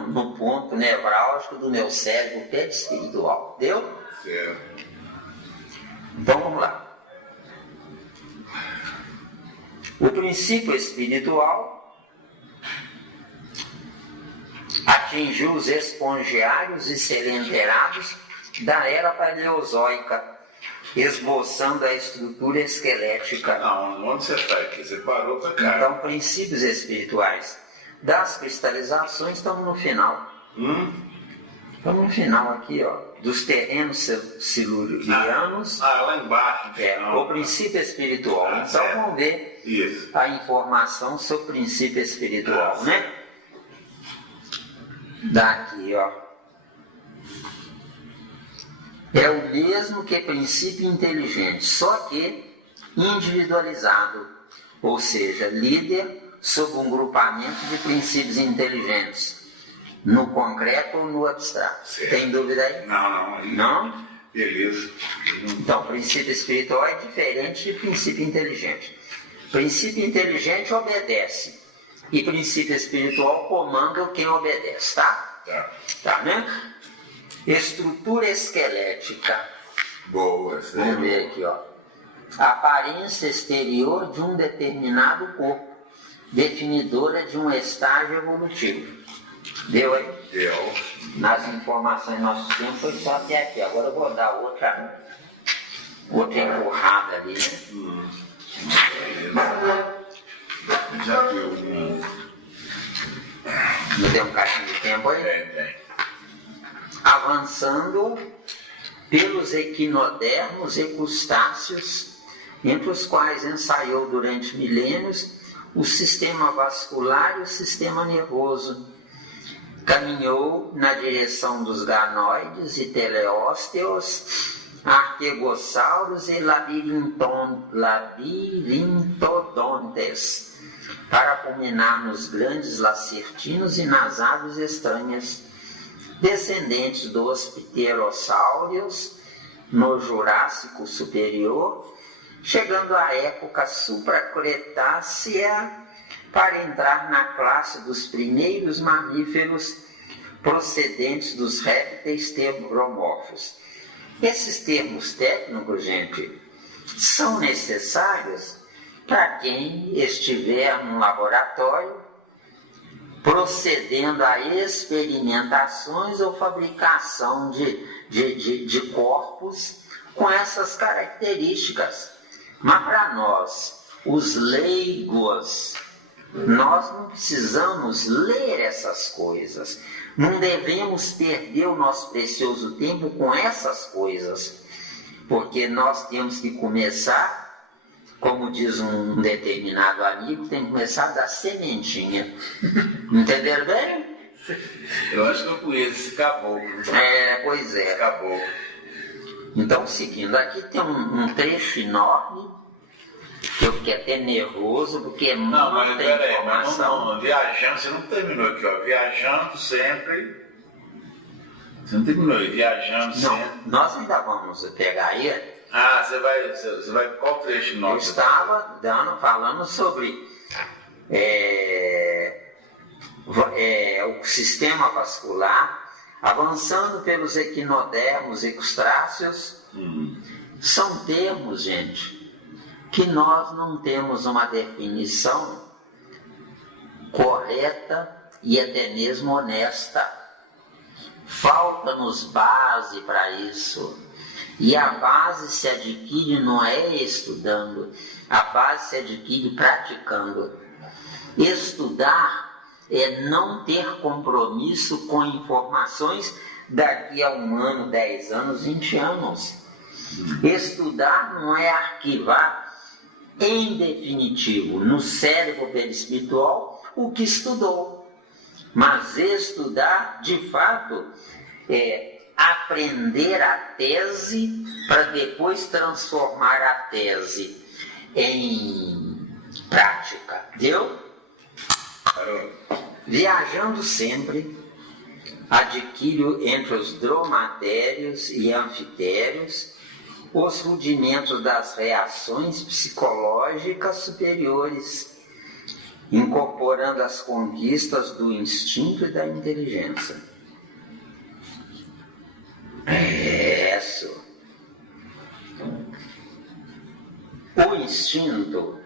no ponto nevrálgico do meu cérebro, que é espiritual. Deu? Certo. Então vamos lá. O princípio espiritual atingiu os espongiários e selenterados da era paleozoica, esboçando a estrutura esquelética. Não, onde você está aqui? Você parou para cá. Então, princípios espirituais das cristalizações, estamos no final. Estamos no final aqui, ó, dos terrenos silurianos. Lá embaixo. O princípio espiritual. Então, certo. vamos ver Isso. a informação sobre o princípio espiritual, né? Daqui, ó. É o mesmo que princípio inteligente, só que individualizado, ou seja, líder sob um grupamento de princípios inteligentes, no concreto ou no abstrato. Certo. Tem dúvida aí? Não. Não? Beleza. Então, princípio espiritual é diferente de princípio inteligente. Princípio inteligente obedece, e princípio espiritual comanda quem obedece, tá? Tá, né? Estrutura esquelética. Boa. Vamos ver aqui, ó. Aparência exterior de um determinado corpo, definidora de um estágio evolutivo. Deu aí? Deu. Nas informações nossos tempos foi só até aqui. Agora eu vou dar outra empurrada ali, né? Já deu. Não tem um caixinho de tempo aí? Tem. Avançando pelos equinodermos e crustáceos, entre os quais ensaiou durante milênios o sistema vascular e o sistema nervoso. Caminhou na direção dos ganoides e teleósteos, arquegossauros e labirintodontes, para culminar nos grandes lacertinos e nas aves estranhas, descendentes dos pterossáurios no Jurássico Superior, chegando à época supracretácea para entrar na classe dos primeiros mamíferos procedentes dos répteis termomorfos. Esses termos técnicos, gente, são necessários para quem estiver num laboratório procedendo a experimentações ou fabricação de corpos com essas características. Mas para nós, os leigos, Nós não precisamos ler essas coisas. Não devemos perder o nosso precioso tempo com essas coisas. Porque nós temos que começar, como diz um determinado amigo, tem que começar da sementinha. Entenderam bem? Eu acho que eu conheço esse caboclo. Pois é. Caboclo. Então, seguindo, aqui tem um trecho enorme, que eu fiquei até nervoso, porque Não, mas muita peraí, informação. mas viajando, você não terminou aqui, ó. Viajando sempre. Você não terminou aí, viajando Não, sempre. nós ainda vamos pegar aí. Ah, você vai qual trecho Eu nosso? estava falando sobre o sistema vascular, avançando pelos equinodermos, ecustáceos. São termos, gente, que nós não temos uma definição correta e até mesmo honesta. Falta-nos base para isso. E a base se adquire não é estudando, a base se adquire praticando. Estudar é não ter compromisso com informações daqui a 1 ano, 10 anos, 20 anos. Estudar não é arquivar em definitivo no cérebro perispiritual o que estudou. Mas estudar, de fato, é aprender a tese para depois transformar a tese em prática, viu? Viajando sempre, adquire entre os dromatérios e anfitérios os rudimentos das reações psicológicas superiores, incorporando as conquistas do instinto e da inteligência. Isso. O instinto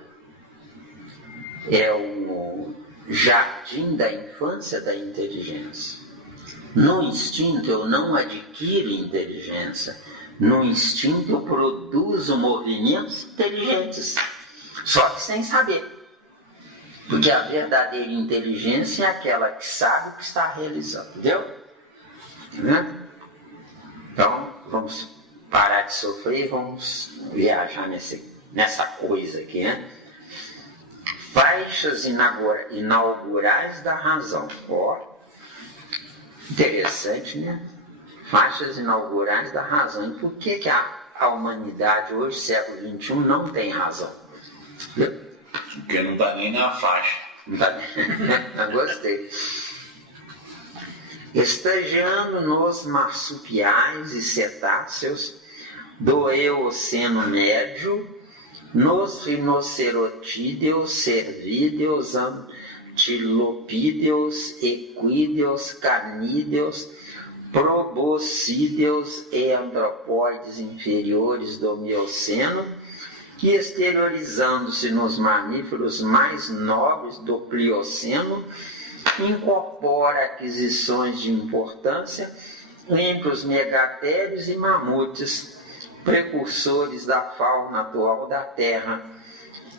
é o jardim da infância da inteligência. No instinto eu não adquiro inteligência. No instinto eu produzo movimentos inteligentes, só que sem saber. Porque a verdadeira inteligência é aquela que sabe o que está realizando, entendeu? Então, vamos parar de sofrer, vamos viajar nessa coisa aqui, né? Faixas inaugurais da razão. Interessante, né? Faixas inaugurais da razão. E por que a humanidade hoje, século XXI, não tem razão? Porque não está nem na faixa. Não tá... Eu gostei. Estagiando nos marsupiais e cetáceos do Eoceno Médio, nos rinocerotídeos, cervídeos, antilopídeos, equídeos, canídeos, proboscídeos e antropóides inferiores do Mioceno, que exteriorizando-se nos mamíferos mais nobres do Plioceno, incorpora aquisições de importância entre os megatérios e mamutes, precursores da fauna atual da Terra,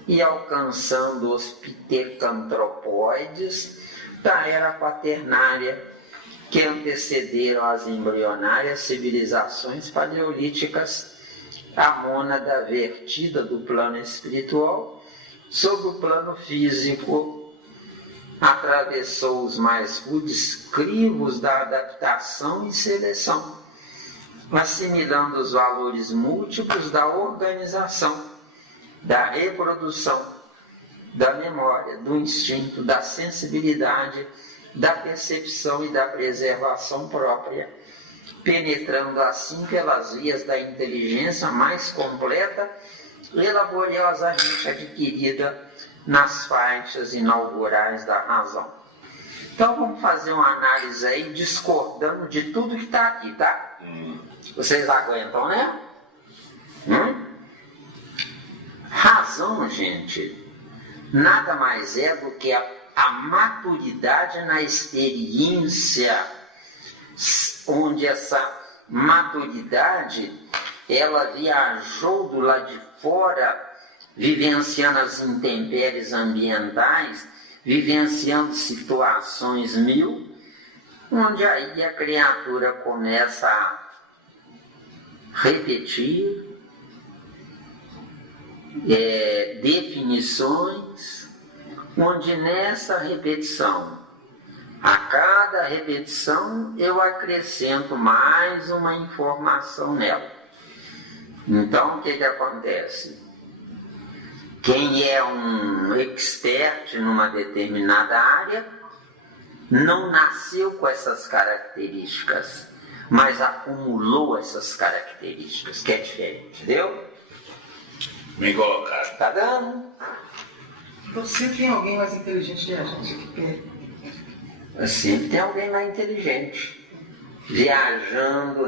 e alcançando os ptercantropóides da era quaternária, que antecederam as embrionárias civilizações paleolíticas, a mônada vertida do plano espiritual sobre o plano físico atravessou os mais rudes crivos da adaptação e seleção, assimilando os valores múltiplos da organização, da reprodução, da memória, do instinto, da sensibilidade, da percepção e da preservação própria, penetrando assim pelas vias da inteligência mais completa e laboriosamente adquirida nas faixas inaugurais da razão. Então vamos fazer uma análise aí, discordando de tudo que está aqui, tá? Vocês aguentam, né? Razão, gente, nada mais é do que a maturidade na experiência, onde essa maturidade, ela viajou do lado de fora, vivenciando as intempéries ambientais, vivenciando situações mil, onde aí a criatura começa a repetir definições, onde nessa repetição, a cada repetição, eu acrescento mais uma informação nela. Então, o que acontece? Quem é um expert numa determinada área não nasceu com essas características, mas acumulou essas características, que é diferente, entendeu? Bem colocado. Tá dando? Então sempre tem alguém mais inteligente que a gente aqui perto. Sempre tem alguém mais inteligente, viajando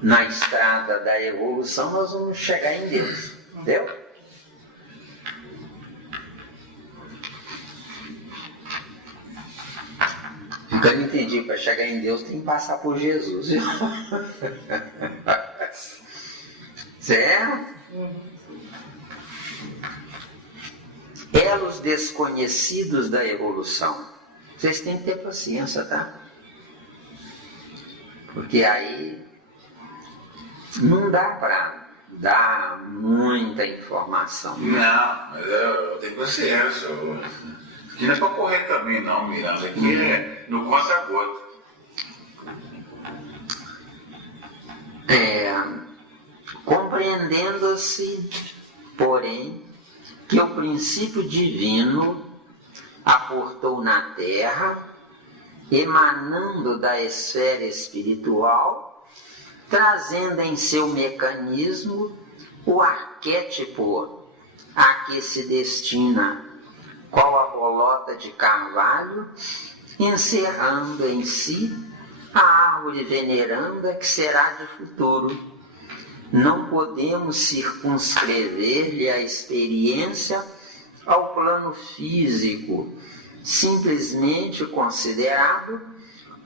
na estrada da evolução, nós vamos chegar em Deus, entendeu? O que eu não entendi, para chegar em Deus tem que passar por Jesus, viu? Certo? Elos desconhecidos da evolução. Vocês têm que ter paciência, tá? Porque aí não dá para dar muita informação. Não, mas eu tenho paciência. Aqui não é para correr também não, Miranda. Aqui é no conta-gota. Compreendendo-se, porém, que o princípio divino aportou na Terra, emanando da esfera espiritual, trazendo em seu mecanismo o arquétipo a que se destina, qual a bolota de carvalho, encerrando em si a árvore veneranda que será de futuro. Não podemos circunscrever-lhe a experiência ao plano físico, simplesmente considerado,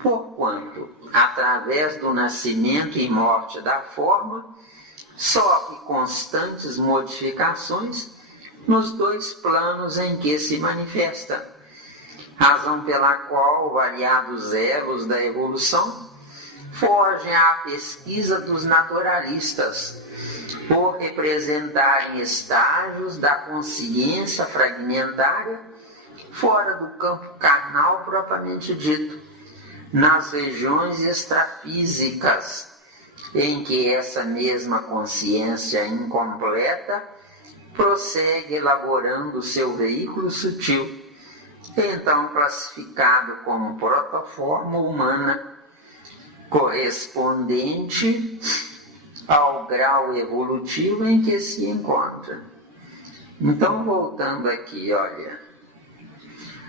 porquanto, através do nascimento e morte da forma, sofre constantes modificações nos dois planos em que se manifesta, razão pela qual variados elos da evolução fogem à pesquisa dos naturalistas, por representarem estágios da consciência fragmentária fora do campo carnal propriamente dito, nas regiões extrafísicas, em que essa mesma consciência incompleta prossegue elaborando seu veículo sutil, então classificado como protoforma humana, correspondente ao grau evolutivo em que se encontra. Então, voltando aqui, olha,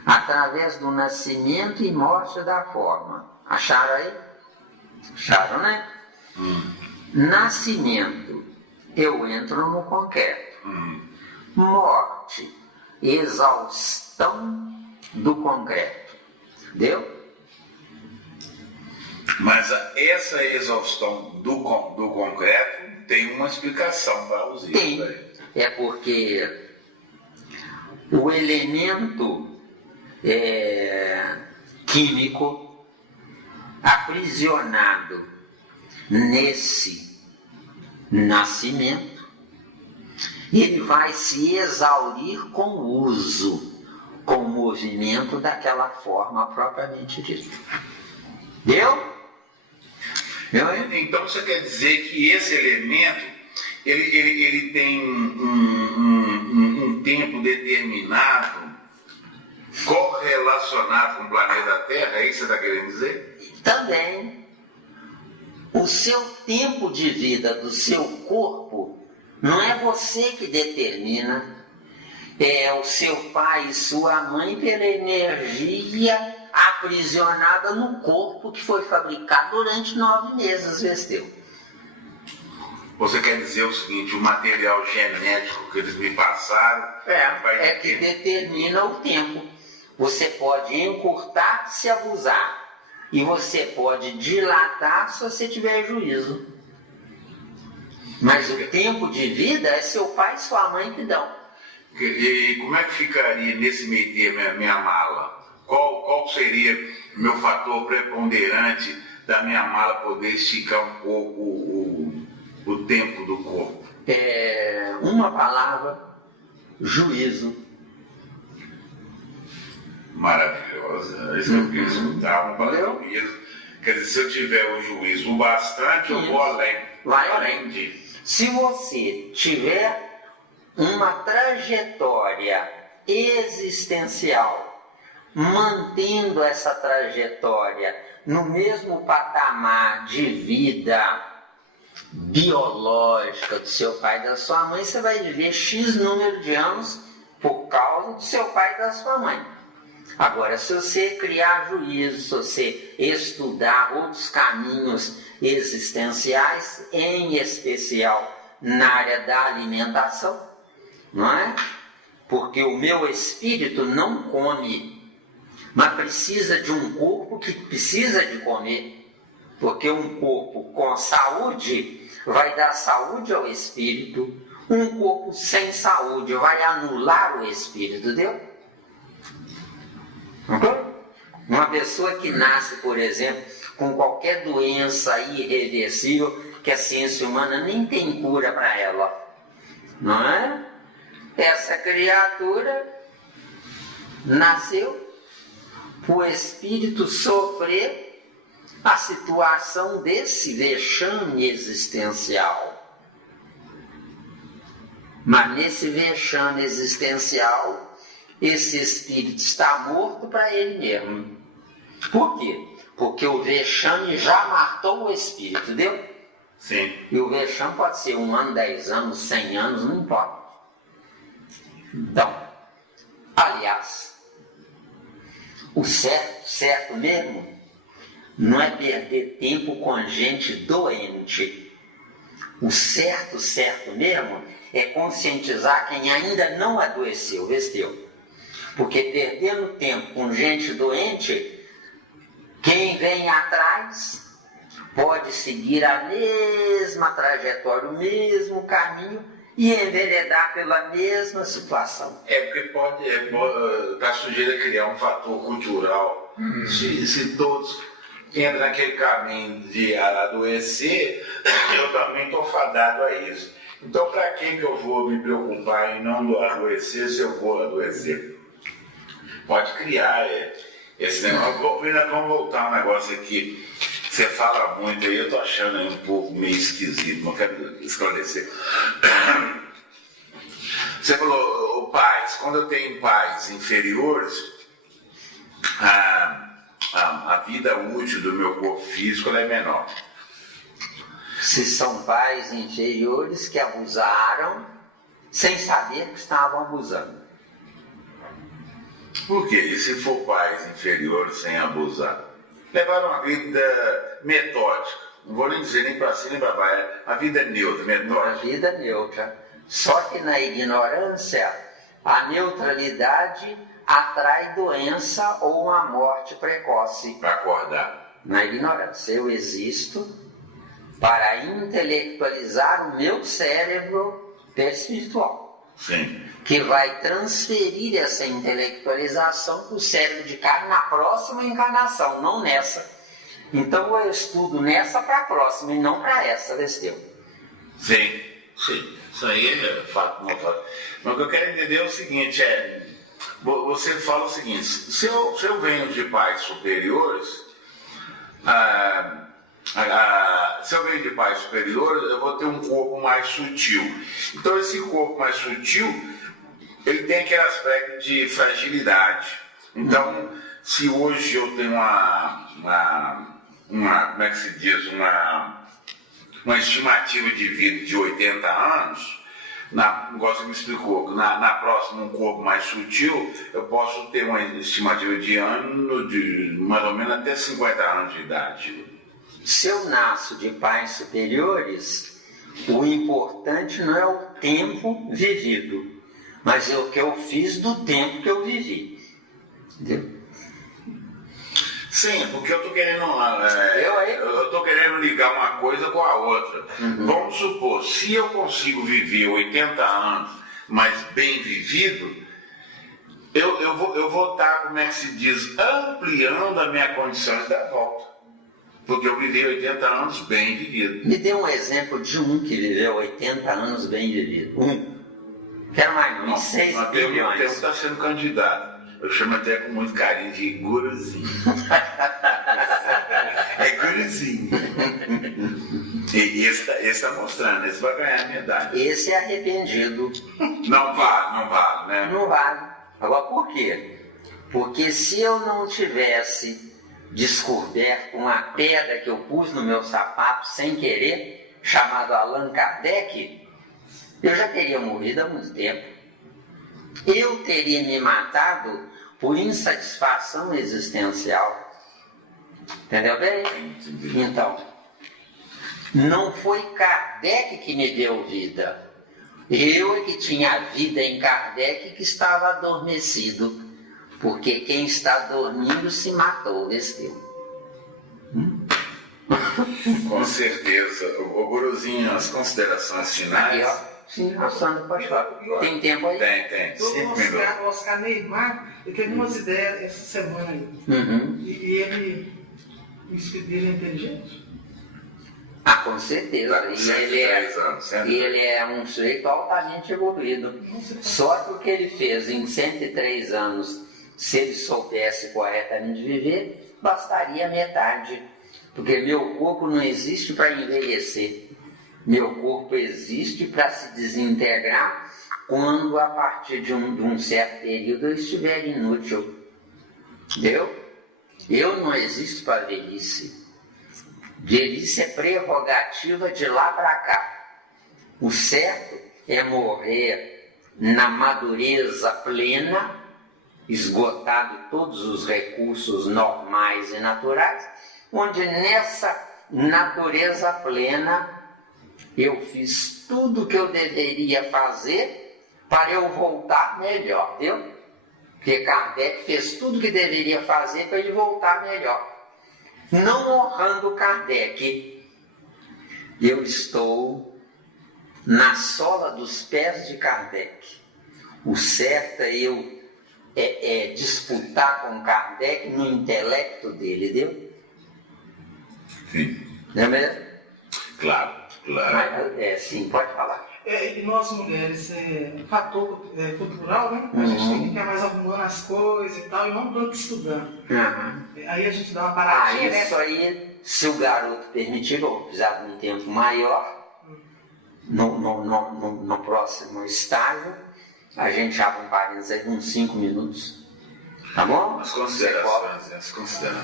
através do nascimento e morte da forma. Acharam aí? Acharam, né? Nascimento, eu entro no concreto. Morte, exaustão do concreto. Entendeu? Mas essa exaustão do concreto tem uma explicação para os itens. Tem. É porque o elemento químico aprisionado nesse nascimento, ele vai se exaurir com o uso, com o movimento daquela forma propriamente dita. Deu? Então você quer dizer que esse elemento ele tem um tempo determinado correlacionado com o planeta Terra? É isso que você está querendo dizer? Também. O seu tempo de vida do seu corpo não é você que determina, é o seu pai e sua mãe pela energia aprisionada no corpo que foi fabricado durante 9 meses, Vesteu. Você quer dizer o seguinte, o material genético que eles me passaram é que determina o tempo. Você pode encurtar se abusar, e você pode dilatar se você tiver juízo. Mas o tempo de vida é seu pai e sua mãe que dão. E como é que ficaria nesse meio termo a minha mala? Qual seria o meu fator preponderante da minha mala poder esticar um pouco o tempo do corpo? Uma palavra: juízo. Maravilhosa. Isso eu queria escutar, uma palavra juízo. Quer dizer, se eu tiver o juízo o bastante, eu vou além. Vai além. Se você tiver uma trajetória existencial, mantendo essa trajetória no mesmo patamar de vida biológica do seu pai e da sua mãe, você vai viver X número de anos por causa do seu pai e da sua mãe. Agora, se você criar juízo, se você estudar outros caminhos existenciais, em especial na área da alimentação, não é? Porque o meu espírito não come, mas precisa de um corpo que precisa de comer. Porque um corpo com saúde vai dar saúde ao espírito, um corpo sem saúde vai anular o espírito, deu? Uma pessoa que nasce, por exemplo, com qualquer doença irreversível, que a ciência humana nem tem cura para ela, não é? Essa criatura nasceu o espírito sofrer a situação desse vexame existencial. Mas nesse vexame existencial, esse espírito está morto para ele mesmo. Por quê? Porque o vexame já matou o espírito, entendeu? Sim. E o vexame pode ser 1 ano, 10 anos, 100 anos, não importa. Então, aliás, o certo mesmo, não é perder tempo com gente doente. O certo mesmo é conscientizar quem ainda não adoeceu, vestiu. Porque perdendo tempo com gente doente, quem vem atrás pode seguir a mesma trajetória, o mesmo caminho e enveredar pela mesma situação. Porque pode estar sujeito a criar um fator cultural. Se todos entram naquele caminho de adoecer, eu também estou fadado a isso. Então, para que eu vou me preocupar em não adoecer se eu vou adoecer? Pode criar esse negócio. Vamos voltar um negócio aqui. Você fala muito aí, eu estou achando aí um pouco meio esquisito, não quero esclarecer. Você falou, pais, quando eu tenho pais inferiores, a vida útil do meu corpo físico é menor. Se são pais inferiores que abusaram sem saber que estavam abusando. Por quê? E se for pais inferiores sem abusar? Levaram uma vida metódica. Não vou nem dizer nem para cima nem para baixo. A vida neutra, metódica. Uma vida neutra. Só que na ignorância, a neutralidade atrai doença ou uma morte precoce. Para acordar. Na ignorância, eu existo para intelectualizar o meu cérebro espiritual. Sim. Que vai transferir essa intelectualização para o cérebro de carne na próxima encarnação, não nessa. Então eu estudo nessa para a próxima e não para essa, Vesteu. Sim. Isso aí é fato notado. Mas o que eu quero entender é o seguinte, você fala o seguinte, se eu venho de pais superiores, se eu venho de pais superiores, eu vou ter um corpo mais sutil. Então esse corpo mais sutil, ele tem aquele aspecto de fragilidade. Então, se hoje eu tenho como é que se diz, uma estimativa de vida de 80 anos, igual você me explicou, na próxima um corpo mais sutil, eu posso ter uma estimativa de ano de mais ou menos até 50 anos de idade. Se eu nasço de pais superiores, o importante não é o tempo vivido, mas é o que eu fiz do tempo que eu vivi. Entendeu? Sim, porque eu estou querendo ligar uma coisa com a outra. Vamos supor, se eu consigo viver 80 anos mas bem vivido, eu vou estar, como é que se diz, ampliando a minha condição de dar volta. Porque eu vivi 80 anos bem vivido. Me dê um exemplo de um que viveu 80 anos bem vivido. Quero mais não, 6 bilhões. O tempo está sendo candidato. Eu chamo até com muito carinho de guruzinho. É guruzinho. E esse está mostrando, esse vai ganhar a medalha. Esse é arrependido. Não vale, né? Não vale. Agora, por quê? Porque se eu não tivesse descoberto uma pedra que eu pus no meu sapato sem querer, chamado Allan Kardec, eu já teria morrido há muito tempo. Eu teria me matado por insatisfação existencial. Entendeu bem? Então, não foi Kardec que me deu vida. Eu é que tinha vida em Kardec que estava adormecido. Porque quem está dormindo se matou, vestiu. Com certeza. O guruzinho, as considerações finais. Aqui, ó. Sim, a Sandra pode falar. Tem tempo aí? Tem. 5 minutos. O Oscar Neymar, ele teve umas ideias essa semana aí. E ele é inteligente? Ah, com certeza. Com 103 anos. E ele é um sujeito altamente evoluído. Só que o que ele fez em 103 anos, se ele soubesse corretamente viver, bastaria metade. Porque meu corpo não existe para envelhecer. Meu corpo existe para se desintegrar quando, a partir de um certo período, eu estiver inútil. Entendeu? Eu não existo para velhice. Velhice é prerrogativa de lá para cá. O certo é morrer na madureza plena, esgotado todos os recursos normais e naturais, onde nessa natureza plena eu fiz tudo o que eu deveria fazer para eu voltar melhor, viu? Porque Kardec fez tudo o que deveria fazer para ele voltar melhor. Não honrando Kardec, eu estou na sola dos pés de Kardec. O certo é eu disputar com Kardec no intelecto dele, viu? Sim. Não é mesmo? Claro. Mas, sim, pode falar. E nós mulheres, fator cultural, né? A gente tem que ficar mais arrumando as coisas e tal, e não tanto estudando. Aí a gente dá uma paradinha, né? Isso aí, se o garoto permitir, ou precisar de um tempo maior, no próximo estágio, a gente abre um parênteses aí de uns 5 minutos. Tá bom? As considerações.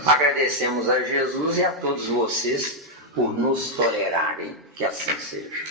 Agradecemos a Jesus e a todos vocês por nos tolerarem. Que assim seja.